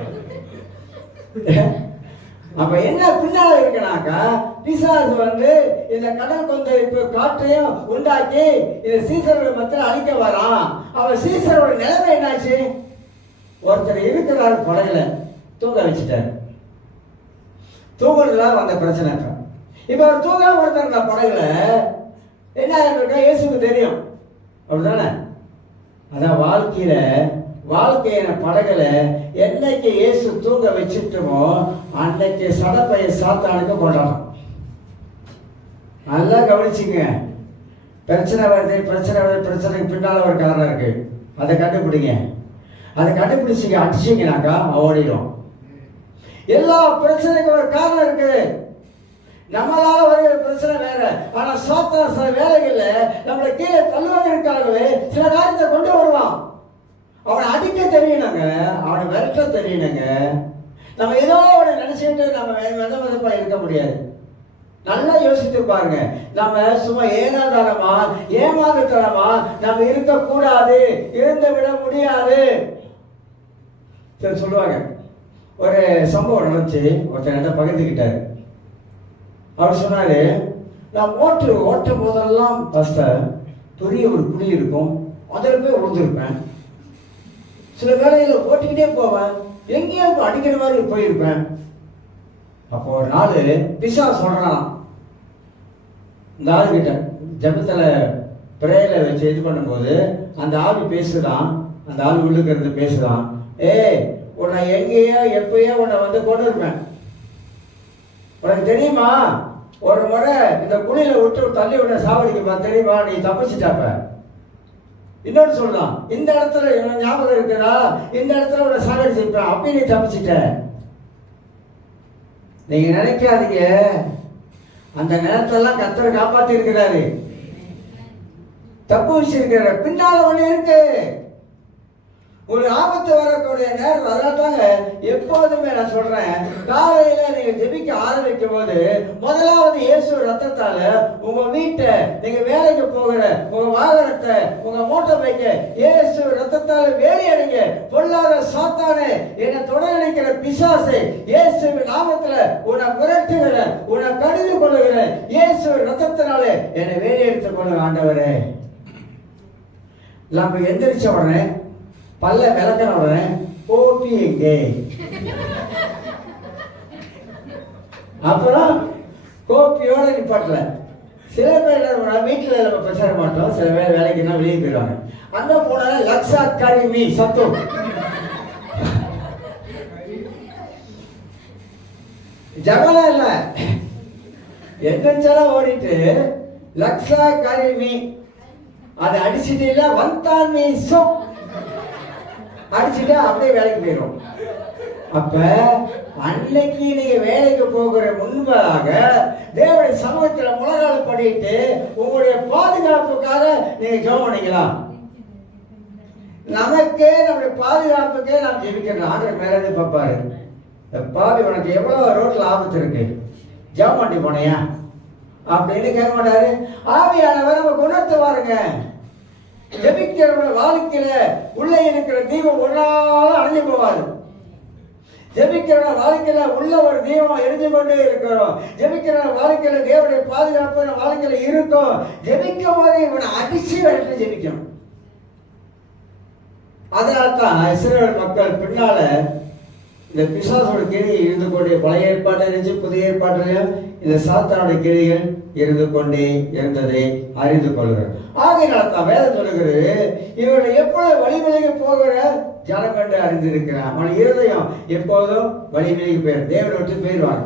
அப்ப என்ன பின்னால இருக்குனாக்கா, பிசாசு வந்து இந்த கடல் கொந்தளிப்பு காற்றையும் உண்டாக்கி இந்த சீசரோட மத்தியில் அழிக்க வரான். அவன் சீசரோட நிலைமை என்னாச்சு? ஒருத்தர் இருக்கிறாரு படகுல, தூங்க வச்சுட்டாரு. தூங்குறதுலாம் வந்த பிரச்சனை. இப்ப அவர் தூங்காம இருந்தா படகுல என்ன ஆயிருக்கா இயேசுக்கு தெரியும், அப்படிதானே? அதான் வாழ்க்கையின படகுல என்னைக்கு இயேசு தூங்க வச்சுட்டோமோ அன்னைக்கு சடப்பைய சாத்தானுக்கு கொண்டாடும். நல்லா கவனிச்சுங்க. பிரச்சனை வருது, பிரச்சனைக்கு பின்னால ஒரு காரணம் இருக்கு. அதை கண்டுபிடிங்க. அதை கண்டுபிடிச்சிங்க, அடிச்சிங்கனாக்கா ஓடிடும். எல்லா பிரச்சனைக்கும் ஒரு காரணம் இருக்குது. நம்மளால வருகிற பிரச்சனை வேற. ஆனா சாத்தான் சில வேலைகள்ல நம்மளை கீழே தள்ளுவதற்காகவே சில காரியத்தை கொண்டு வருவான். அவனை அடிக்க தெரியணுங்க, அவனை விரட்ட தெரியணுங்க. நம்ம ஏதோ அவனை நினைச்சுட்டு நம்ம வெதப்பா இருக்க முடியாது. நல்லா யோசித்து பாருங்க. நம்ம சும்மா ஏனாதாரமா ஏமாந்தத்தனமா நம்ம இருக்கக்கூடாது, இருந்து விட முடியாது. சரி சொல்லுவாங்க, ஒரு சம்பவம் நடந்துச்சு. ஒருத்தர் பகிர்ந்துக்கிட்டாரு. அவர் சொன்னாரு, நான் ஓட்டும் போதெல்லாம் பெரிய ஒரு குழி இருக்கும், அதில் போய் விழுந்திருப்பேன். சில வேலையில் ஓட்டிக்கிட்டே போவேன், எங்கேயோ அடிக்கிற மாதிரி போயிருப்பேன். அப்போ ஒரு நாள் பிசாசு சொல்றான் இந்த ஆளுகிட்ட, ஜபத்துல பிரேயர்ல வச்சு இது பண்ணும்போது அந்த ஆள் பேசுதான், அந்த ஆள் உள்ளுக்கு இருந்து பேசுதான், உன்னை எங்கேயோ எப்பயோ உன்னை வந்து கொண்டு இருப்பேன். உனக்கு தெரியுமா, ஒரு முறை இந்த குழியில விட்டு தள்ளி உன்னை சாவடிக்குமா தெரியுமா, நீ தப்பிச்சுட்டாப்ப. இன்னொரு சொல்லலாம், இந்த இடத்துல என்ன ஞாபகம் இருக்குதா, இந்த இடத்துல உன்னை சாவடிச்சிருப்பேன், அப்படி நீ தப்பிச்சுட்ட. நீங்க நினைக்காதீங்க, அந்த நேரத்தெல்லாம் கர்த்தர் காப்பாத்தி இருக்கிறாரு, தப்பு வச்சிருக்கிற. பின்னால ஒண்ணு இருக்கு, ஒரு ஆபத்து வரக்கூடிய நேரம். அதனால தாங்க எப்போதுமே நான் சொல்றேன், காலையில நீங்க ஜெபிக்க ஆரம்பிக்கும் போது முதலாவது இயேசு ரத்தத்தால உங்க வீட்டை, நீங்க வேலைக்கு போகிற உங்க வாகனத்தை, உங்க மோட்டார் பைக்கை இயேசு ரத்தத்தால வேலி அடைங்க. பொல்லாத சாத்தானே, என்னை தொடர் நினைக்கிற பிசாசை இயேசு நாமத்துல உன்னை விரட்டுகிற, உன்னை கடிந்து கொள்ளுகிற இயேசு ரத்தத்தினால என்னை வேலி எடுத்துக் கொள்ளுங்க ஆண்டவரே. நம்ம எந்திரிச்ச உடனே பல்ல விளக்கின உடனே கோபி எங்கே, அப்புறம் கோப்பியோட நிப்பாட்டல. சில பேர் வீட்டில் நம்ம பேச மாட்டோம், சில பேர் வேலைக்குன்னா வெளியே போயிடுவாங்க. அங்க போனா லக்ஷா கரிமி சத்தம், ஜபலம் இல்ல, எதெல்லாம் ஓடிட்டு லக்ஷா கரிமி அதை அடிச்சுட்டு இல்ல வந்தான் மீ சோ அடிச்சுட்டு அப்படியே வேலைக்கு போயிடும். அப்ப அன்னைக்கு நீங்க வேலைக்கு போகிற முன்பாக தேவனுடைய சமூகத்துல முழங்கால் படிட்டு உங்களுடைய பாதுகாப்புக்காக நீங்க ஜெபம் பண்ணிக்கலாம். நமக்கே நம்முடைய பாதுகாப்புக்கே நாம் ஜெபிக்கிறோம். ஆண்டவர் மேல இருந்து பார்ப்பாரு, பாவி உனக்கு எவ்வளவு ரோட்ல ஆபத்து இருக்கு, ஜெபம் பண்ணி போனையா அப்படின்னு கேட்க மாட்டாரு. ஆவியானவர் நம்ம உணர்த்துவாருங்க. ஜெபிக்கிறவங்க வாழ்க்கையில உள்ள இருக்கிற தீபம் ஒரு நாள் அழிஞ்சு போவாரு. ஜெபிக்கிற வாழ்க்கையில உள்ள ஒரு தீபம் எரிஞ்சு கொண்டே இருக்கிறோம். ஜெபிக்கிற வாழ்க்கையில தேவனுடைய பாதுகாப்பு வாழ்க்கையில இருக்கும். ஜெபிக்கும் போது இவனை அடிச்சு வரட்டு ஜெபிக்கணும். அதனால்தான் இஸ்ரவேல் மக்கள் பின்னால இந்த பிசாசோட கிரி இருந்து கொண்டே, பழைய ஏற்பாடு இருந்துச்சு, புதிய ஏற்பாட்டிலையும் இந்த சாத்தானுடைய கிரிகள் இருந்து கொண்டே இருந்ததை அறிந்து கொள்கிறோம். ஆகையினால் தான் வேதம் சொல்லுகிறது, இவர்களை எப்பொழுது வழிவிலகி போகிற ஜனம் கண்டு அறிந்திருக்கிறான். அவன் இருதயம் எப்போதும் வழிவிலகி போயிடும், தேவனை விட்டு போயிடுவாங்க.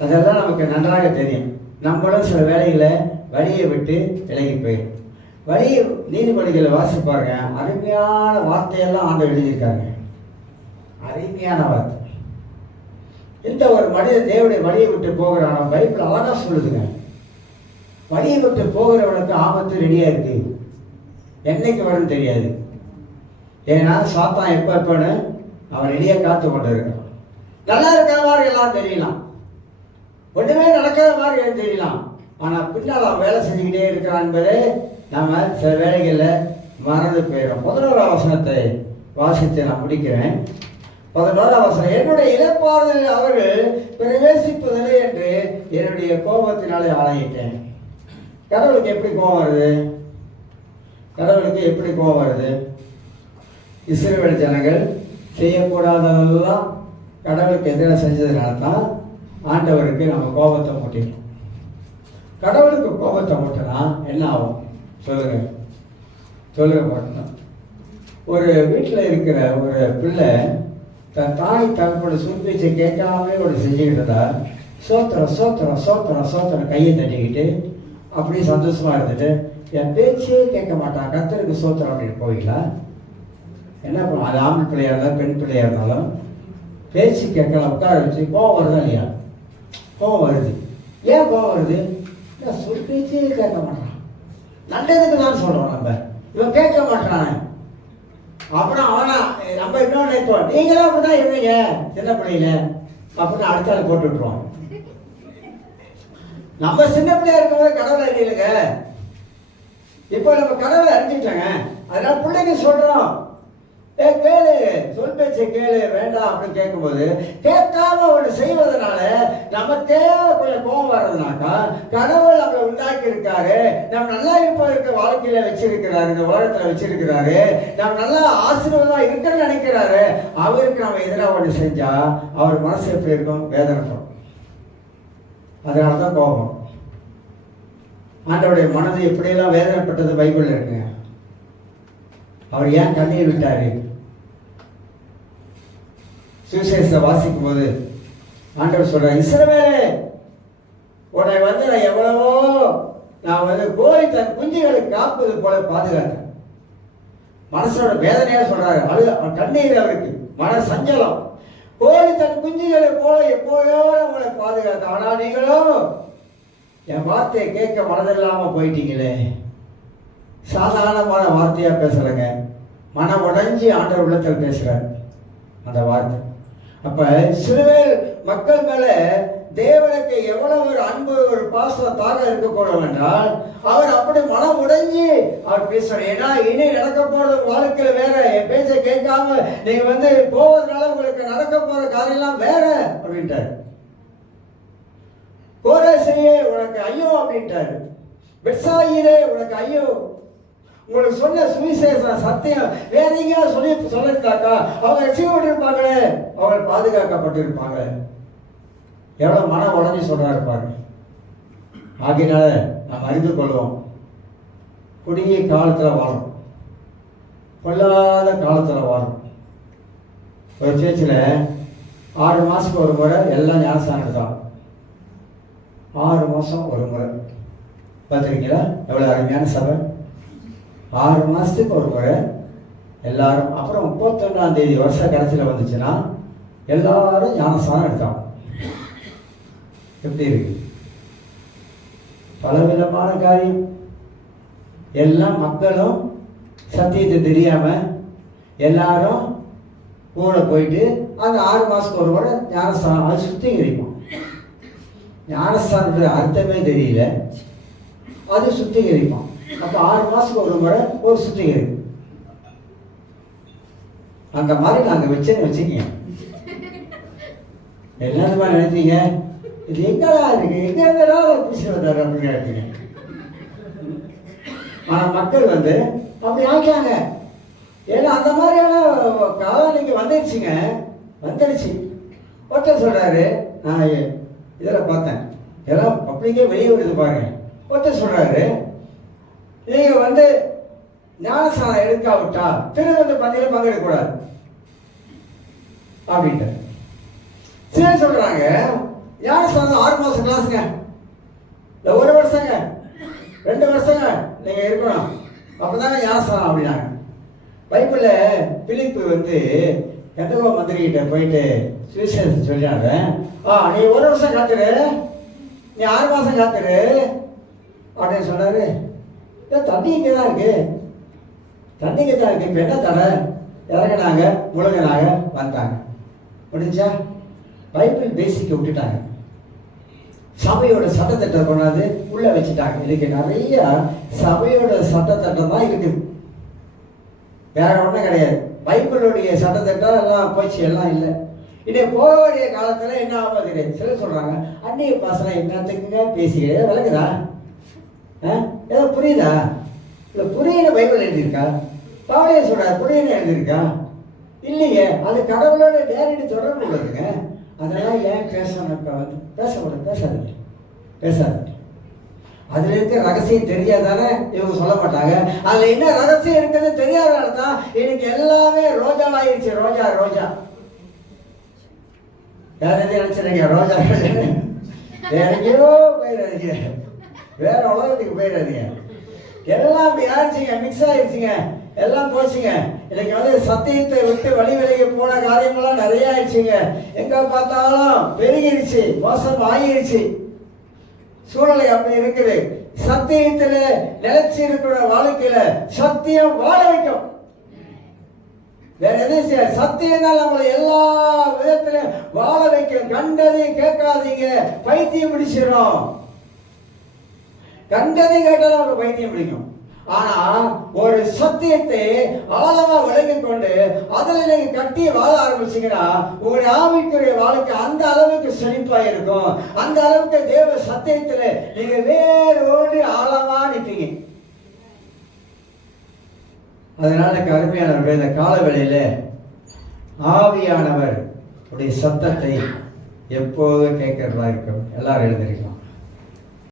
அதெல்லாம் நமக்கு நன்றாக தெரியும். நம்மளும் சில வேலைகளை வழியை விட்டு விலகி போயிடும். வழி நீதிபதிகளை வாசிப்பாருங்க, அருமையான வார்த்தையெல்லாம் ஆண்டவர் எழுதியிருக்காங்க. அருமையான வார்த்தை. இந்த ஒரு மனிதன் தேவனுடைய வழியை விட்டு போகிறான், பைபிள் அழகா சொல்லுதுங்க. வழியை விட்டு போகிறவனுக்கு ஆபத்து ரெடியா இருக்கு, என்னைக்கு வரும்னு தெரியாது. ஏன்னா சாத்தான் எப்பன்னு அவன் ரெடியா காத்து கொண்டு இருக்கான். நல்லா இருக்கிற மாதிரி எல்லாம் தெரியலாம், ஒண்ணுமே நடக்காத மாதிரி தெரியலாம், ஆனா பின்னால் அவன் வேலை செஞ்சுக்கிட்டே இருக்கிறான் என்பதை நம்ம சில வேலைகளில் மறந்து போயிடும். 11ஆம் வசனத்தை வாசித்து நான் முடிக்கிறேன். 11ஆம் வசனம், என்னுடைய இளைப்பாறுதலில் அவர்கள் பிரவேசிப்பதில்லை என்று என்னுடைய கோபத்தினாலே ஆணையிட்டேன். கடவுளுக்கு எப்படி கோபம் வருது? கடவுளுக்கு எப்படி கோபம் வருது? இஸ்ரவேல் ஜனங்கள் செய்யக்கூடாததெல்லாம் கடவுளுக்கு எதிராக செஞ்சதுனால தான் ஆண்டவருக்கு நம்ம கோபத்தை மூட்டினோம். கடவுளுக்கு கோபத்தை மூட்டினா என்ன ஆகும் சொல்லுங்க, சொல்லுங்க மாட்டோம். ஒரு வீட்டில் இருக்கிற ஒரு பிள்ளை தன் தாய் தகப்போட சுற்பேச்சை கேட்காமலே ஒரு செஞ்சுக்கிட்டதா சோத்திரம் சோத்திரம் சோத்திரம் சோத்திரம் கையை தட்டிக்கிட்டு அப்படியே சந்தோஷமா இருந்துட்டு என் பேச்சே கேட்க மாட்டான், கர்த்தருக்கு சோத்திரம் அப்படின்னு போயிடலாம். என்ன பண்ணும்? அது ஆம்பளை பிள்ளையா இருந்தாலும் பெண் பிள்ளையா இருந்தாலும் பேச்சு கேட்கலாம், உட்கார வச்சு கோவம் வருதா இல்லையா? கோவம் வருது. ஏன் கோவம் வருது? சொல் பேச்சே கேட்க மாட்டான். நல்லதுக்கு தான் சொல்றோம் நம்ம, இவன் கேட்க மாட்டான். அப்புறம் அவனா நம்ம இன்னொன்று நினைப்போம், நீங்களும் அப்படிதான் இருவீங்க சின்ன பிள்ளையில அப்படின்னு அடுத்த ஆள் போட்டு விட்டுருவோம். நம்ம சின்ன பிள்ளையா இருக்கும்போது கடவுளை அறியலுங்க, இப்போ நம்ம கடவுளை அறிஞ்சிட்டாங்க. அதனால பிள்ளைங்க சொல்றோம், கேளு, சொல் பேச்சை கேளு, வேண்டாம் அப்படின்னு கேட்கும்போது கேட்காம ஒன்று செய்வதனால நமக்கே கொஞ்சம் கோபம் வர்றதுனாக்கா கடவுள் நம்மளை உண்டாக்கி இருக்காரு, நம்ம நல்லா இருப்பதற்கு வாழ்க்கையில வச்சிருக்கிறாரு, இந்த உலகத்துல வச்சிருக்கிறாரு, நம்ம நல்லா ஆசீர்வாதமா இருக்குன்னு நினைக்கிறாரு. அவருக்கு நம்ம எதிராக ஒன்று செஞ்சா அவர் மனசு எப்படி இருக்கும்? வேதனைப்படும். அதனாலதான் கோபம். ஆண்டவருடைய மனது எப்படியெல்லாம் வேதனைப்பட்டது பைபிள்ல இருக்குங்க. அவர் ஏன் கண்ணீர் விட்டாரு? சுவிசேஷத்தை வாசிக்கும் போது ஆண்டவர் சொல்ற, இஸ்ரவேலே உன்னை நான் எவ்வளவோ நான் கோழி தன் குஞ்சுகளை காப்பது போல பாதுகாத்தேன். மனசோட வேதனையா சொல்றாரு, கண்ணீர் அவருக்கு மன சஞ்சலம். கோழி தன் குஞ்சுகளை போல எப்போயோ உங்களை பாதுகாத்த, ஆனா நீங்களும் என் வார்த்தையை கேட்க மனதில்லாம போயிட்டீங்களே. சாதாரணமான வார்த்தையா பேசுறேங்க, மன உடைஞ்சி ஆண்டவர் உள்ளத்தில் பேசுறார் அந்த வார்த்தை. அப்ப இஸ்ரவேல் மக்கள் மேல தேவனுக்கு எவ்வளவு ஒரு அன்பு, ஒரு பாசம் தாக இருக்கக்கூடும் என்றால் அவர் அப்படி மனம் உடைஞ்சி அவர் பேசுறார். ஏன்னா இனி நடக்க போறது வாழ்க்கையில வேற, என் பேச்சை கேட்காம நீங்க போவதனால உங்களுக்கு நடக்க போற காரியம்லாம் வேற அப்படின்ட்டாரு. கோரேசையே உனக்கு ஐயோ அப்படின்ட்டாரு, பெத்சாயிலே உனக்கு ஐயோ. உங்களுக்கு சொன்ன சுவிசேஷம் சத்தியம் வேற எங்கேயாவது சொல்லியிருந்தாக்கா அவங்க ரட்சிக்கப்பட்டிருப்பாங்களே, அவங்க பாதுகாக்கப்பட்டிருப்பாங்க. எவ்வளவு மன உடஞ்சி சொல்றாரு பாருங்க. ஆகினால நாம் அறிந்து கொள்வோம், குறுகிய காலத்தில் வாழும், கொள்ளாத காலத்தில் வாழும். ஒரு சேர்ச்சில் 6 மாதத்துக்கு ஒரு முறை எல்லாம் ஞானஸ்தானம் எடுத்தாங்க. 6 மாதம் ஒரு முறை. பார்த்துருக்கீங்களா எவ்வளோ அருமையான சபை? 6 மாதத்துக்கு ஒரு முறை எல்லாரும். அப்புறம் 31ஆம் தேதி வருஷ கடைசியில் வந்துச்சுன்னா எல்லாரும் ஞானஸ்தானம் எடுத்தாங்க. எப்படி இருக்கு? பலவிதமான காரியம். எல்லாம் மக்களும் சத்தியத்தை தெரியாம எல்லாரும் கூட போயிட்டு அந்த 6 மாதத்துக்கு ஒரு முறை ஞானஸ்தானம், அது சுத்திகரிக்கும். ஞானஸ்தானத்துக்கு அர்த்தமே தெரியல, அது சுத்திகரிக்கும். அப்போ 6 மாதத்துக்கு ஒரு முறை ஒரு சுத்திகரிக்கும். அந்த மாதிரி நாங்கள் வச்சேன்னு வச்சுக்கீங்க. எல்லாருமா நினைப்பீங்க, இது எங்கடா இருக்கு, எங்க இருந்தாலும் பிடிச்சி வந்தாரு அப்படின்னு நினைப்பீங்க. ஆனால் மக்கள் அப்படி ஆக்கியாங்க. ஏன்னா அந்த மாதிரியான காலம் இன்னைக்கு வந்துடுச்சு. ஒருத்தர் சொல்றாரு, நான் இதில் பார்த்தேன், எல்லாம் பப்ளிக்கே வெளியே விடுது பாருங்க. ஒருத்தர் சொல்றாரு, நீங்க ஞானஸ்தானம் எடுக்காவிட்டா திரும்ப பந்தியில பங்கெடுக்கக்கூடாது அப்படின்ட்டு. சரி சொல்றாங்க, ஞானஸ்தானம் 6 மாசம் கிளாஸுங்க, இல்லை 1 வருஷங்க, 2 வருஷங்க நீங்க இருக்கணும், அப்பதாங்க ஞானஸ்தானம் அப்படின்னாங்க. பைபிள்ல பிலிப்பு கந்தகோ மந்திரி கிட்ட போயிட்டு சுவிசேஷம் சொல்லியாங்க, நீ 1 வருஷம் காத்துரு, நீ 6 மாசம் காத்துரு அப்படின்னு சொன்னாரு. தண்ணி இங்கே தான் இருக்கு, இப்போ என்ன தடை? இறங்கினாங்க, முழுங்கினாங்க, வந்தாங்க, முடிஞ்சா? பைபிள் பேசிக்க விட்டுட்டாங்க. சபையோட சட்டத்திட்டம் கொண்டாந்து உள்ள வச்சுட்டாங்க. இதுக்கு நிறைய சபையோட சட்டத்திட்டம் தான் இருக்குது, வேற ஒன்றும் கிடையாது. பைபிளுடைய சட்டத்திட்டம் எல்லாம் போச்சு, எல்லாம் இல்லை. இதே போக வேண்டிய காலத்தில் என்ன ஆகும் தெரியாது. சிலர் சொல்றாங்க, அந்நிய பாசனம் என்னத்துக்குங்க பேசிக்கிறே, விளக்குதா? ஏதோ புரியுதா? இல்லை புரியல. பைபிள் எழுதியிருக்கா? பாவலையே சொல்றாரு, புரியல எழுதியிருக்கா? இல்லையே. அது கடவுளோட நேரடி தொடர்பு உள்ளதுங்க. அதெல்லாம் ஏன் பேசணும்? பேசாதீங்க. அதுல இருக்க ரகசியம் தெரியாதானே இவங்க சொல்ல மாட்டாங்க. அதுல என்ன ரகசியம் இருக்கிறது தெரியாதனால தான் எனக்கு எல்லாமே ரோஜாவாயிருச்சு. ரோஜா வேற எதுவும் நினைச்சிருங்க, ரோஜா வேற எங்கேயோ போயிடாதீங்க, வேற உலகத்துக்கு போயிடாதீங்க. எல்லாம் அப்படி ஆயிடுச்சுங்க, மிக்ஸ் ஆயிடுச்சுங்க, எல்லாம் போச்சுங்க. இன்னைக்கு சத்தியத்தை விட்டு வழி விலகி போன காரியங்கள்லாம் நிறைய ஆயிடுச்சுங்க. எங்க பார்த்தாலும் பெருகிருச்சு, மோசம் ஆகிருச்சு. சூழ்நிலை அப்படி இருக்குது. சத்தியத்துல நிலைச்சி இருக்கிற வாழ்க்கையில சத்தியம் வாழ வைக்கும். வேற எதுவும் சத்தியம் தான் நம்மளை எல்லா விதத்திலும் வாழ வைக்கும். கண்டதையும் கேட்காதீங்க, பைத்தியம் பிடிச்சிடும். கண்டதையும் கேட்டாலும் அவங்க பைத்தியம் பிடிக்கும். ஆனா ஒரு சத்தியத்தை ஆழமா விளங்கிக் கொண்டு அதுல நீங்க கட்டி வாழ ஆரம்பிச்சீங்கன்னா உங்களுடைய ஆவிக்குரிய வாழ்க்கை அந்த அளவுக்கு செழிப்பா இருக்கும். அந்த அளவுக்கு தேவ சத்தியத்துல நீங்க வேறு ஓடி ஆழமா நிற்பீங்க. அதனால அருமையானவர்கள், இந்த கால வேளையில ஆவியானவர் உடைய சத்தத்தை எப்போதும் கேட்கிறதா இருக்கும். எல்லாரும் எழுந்திருக்கும்.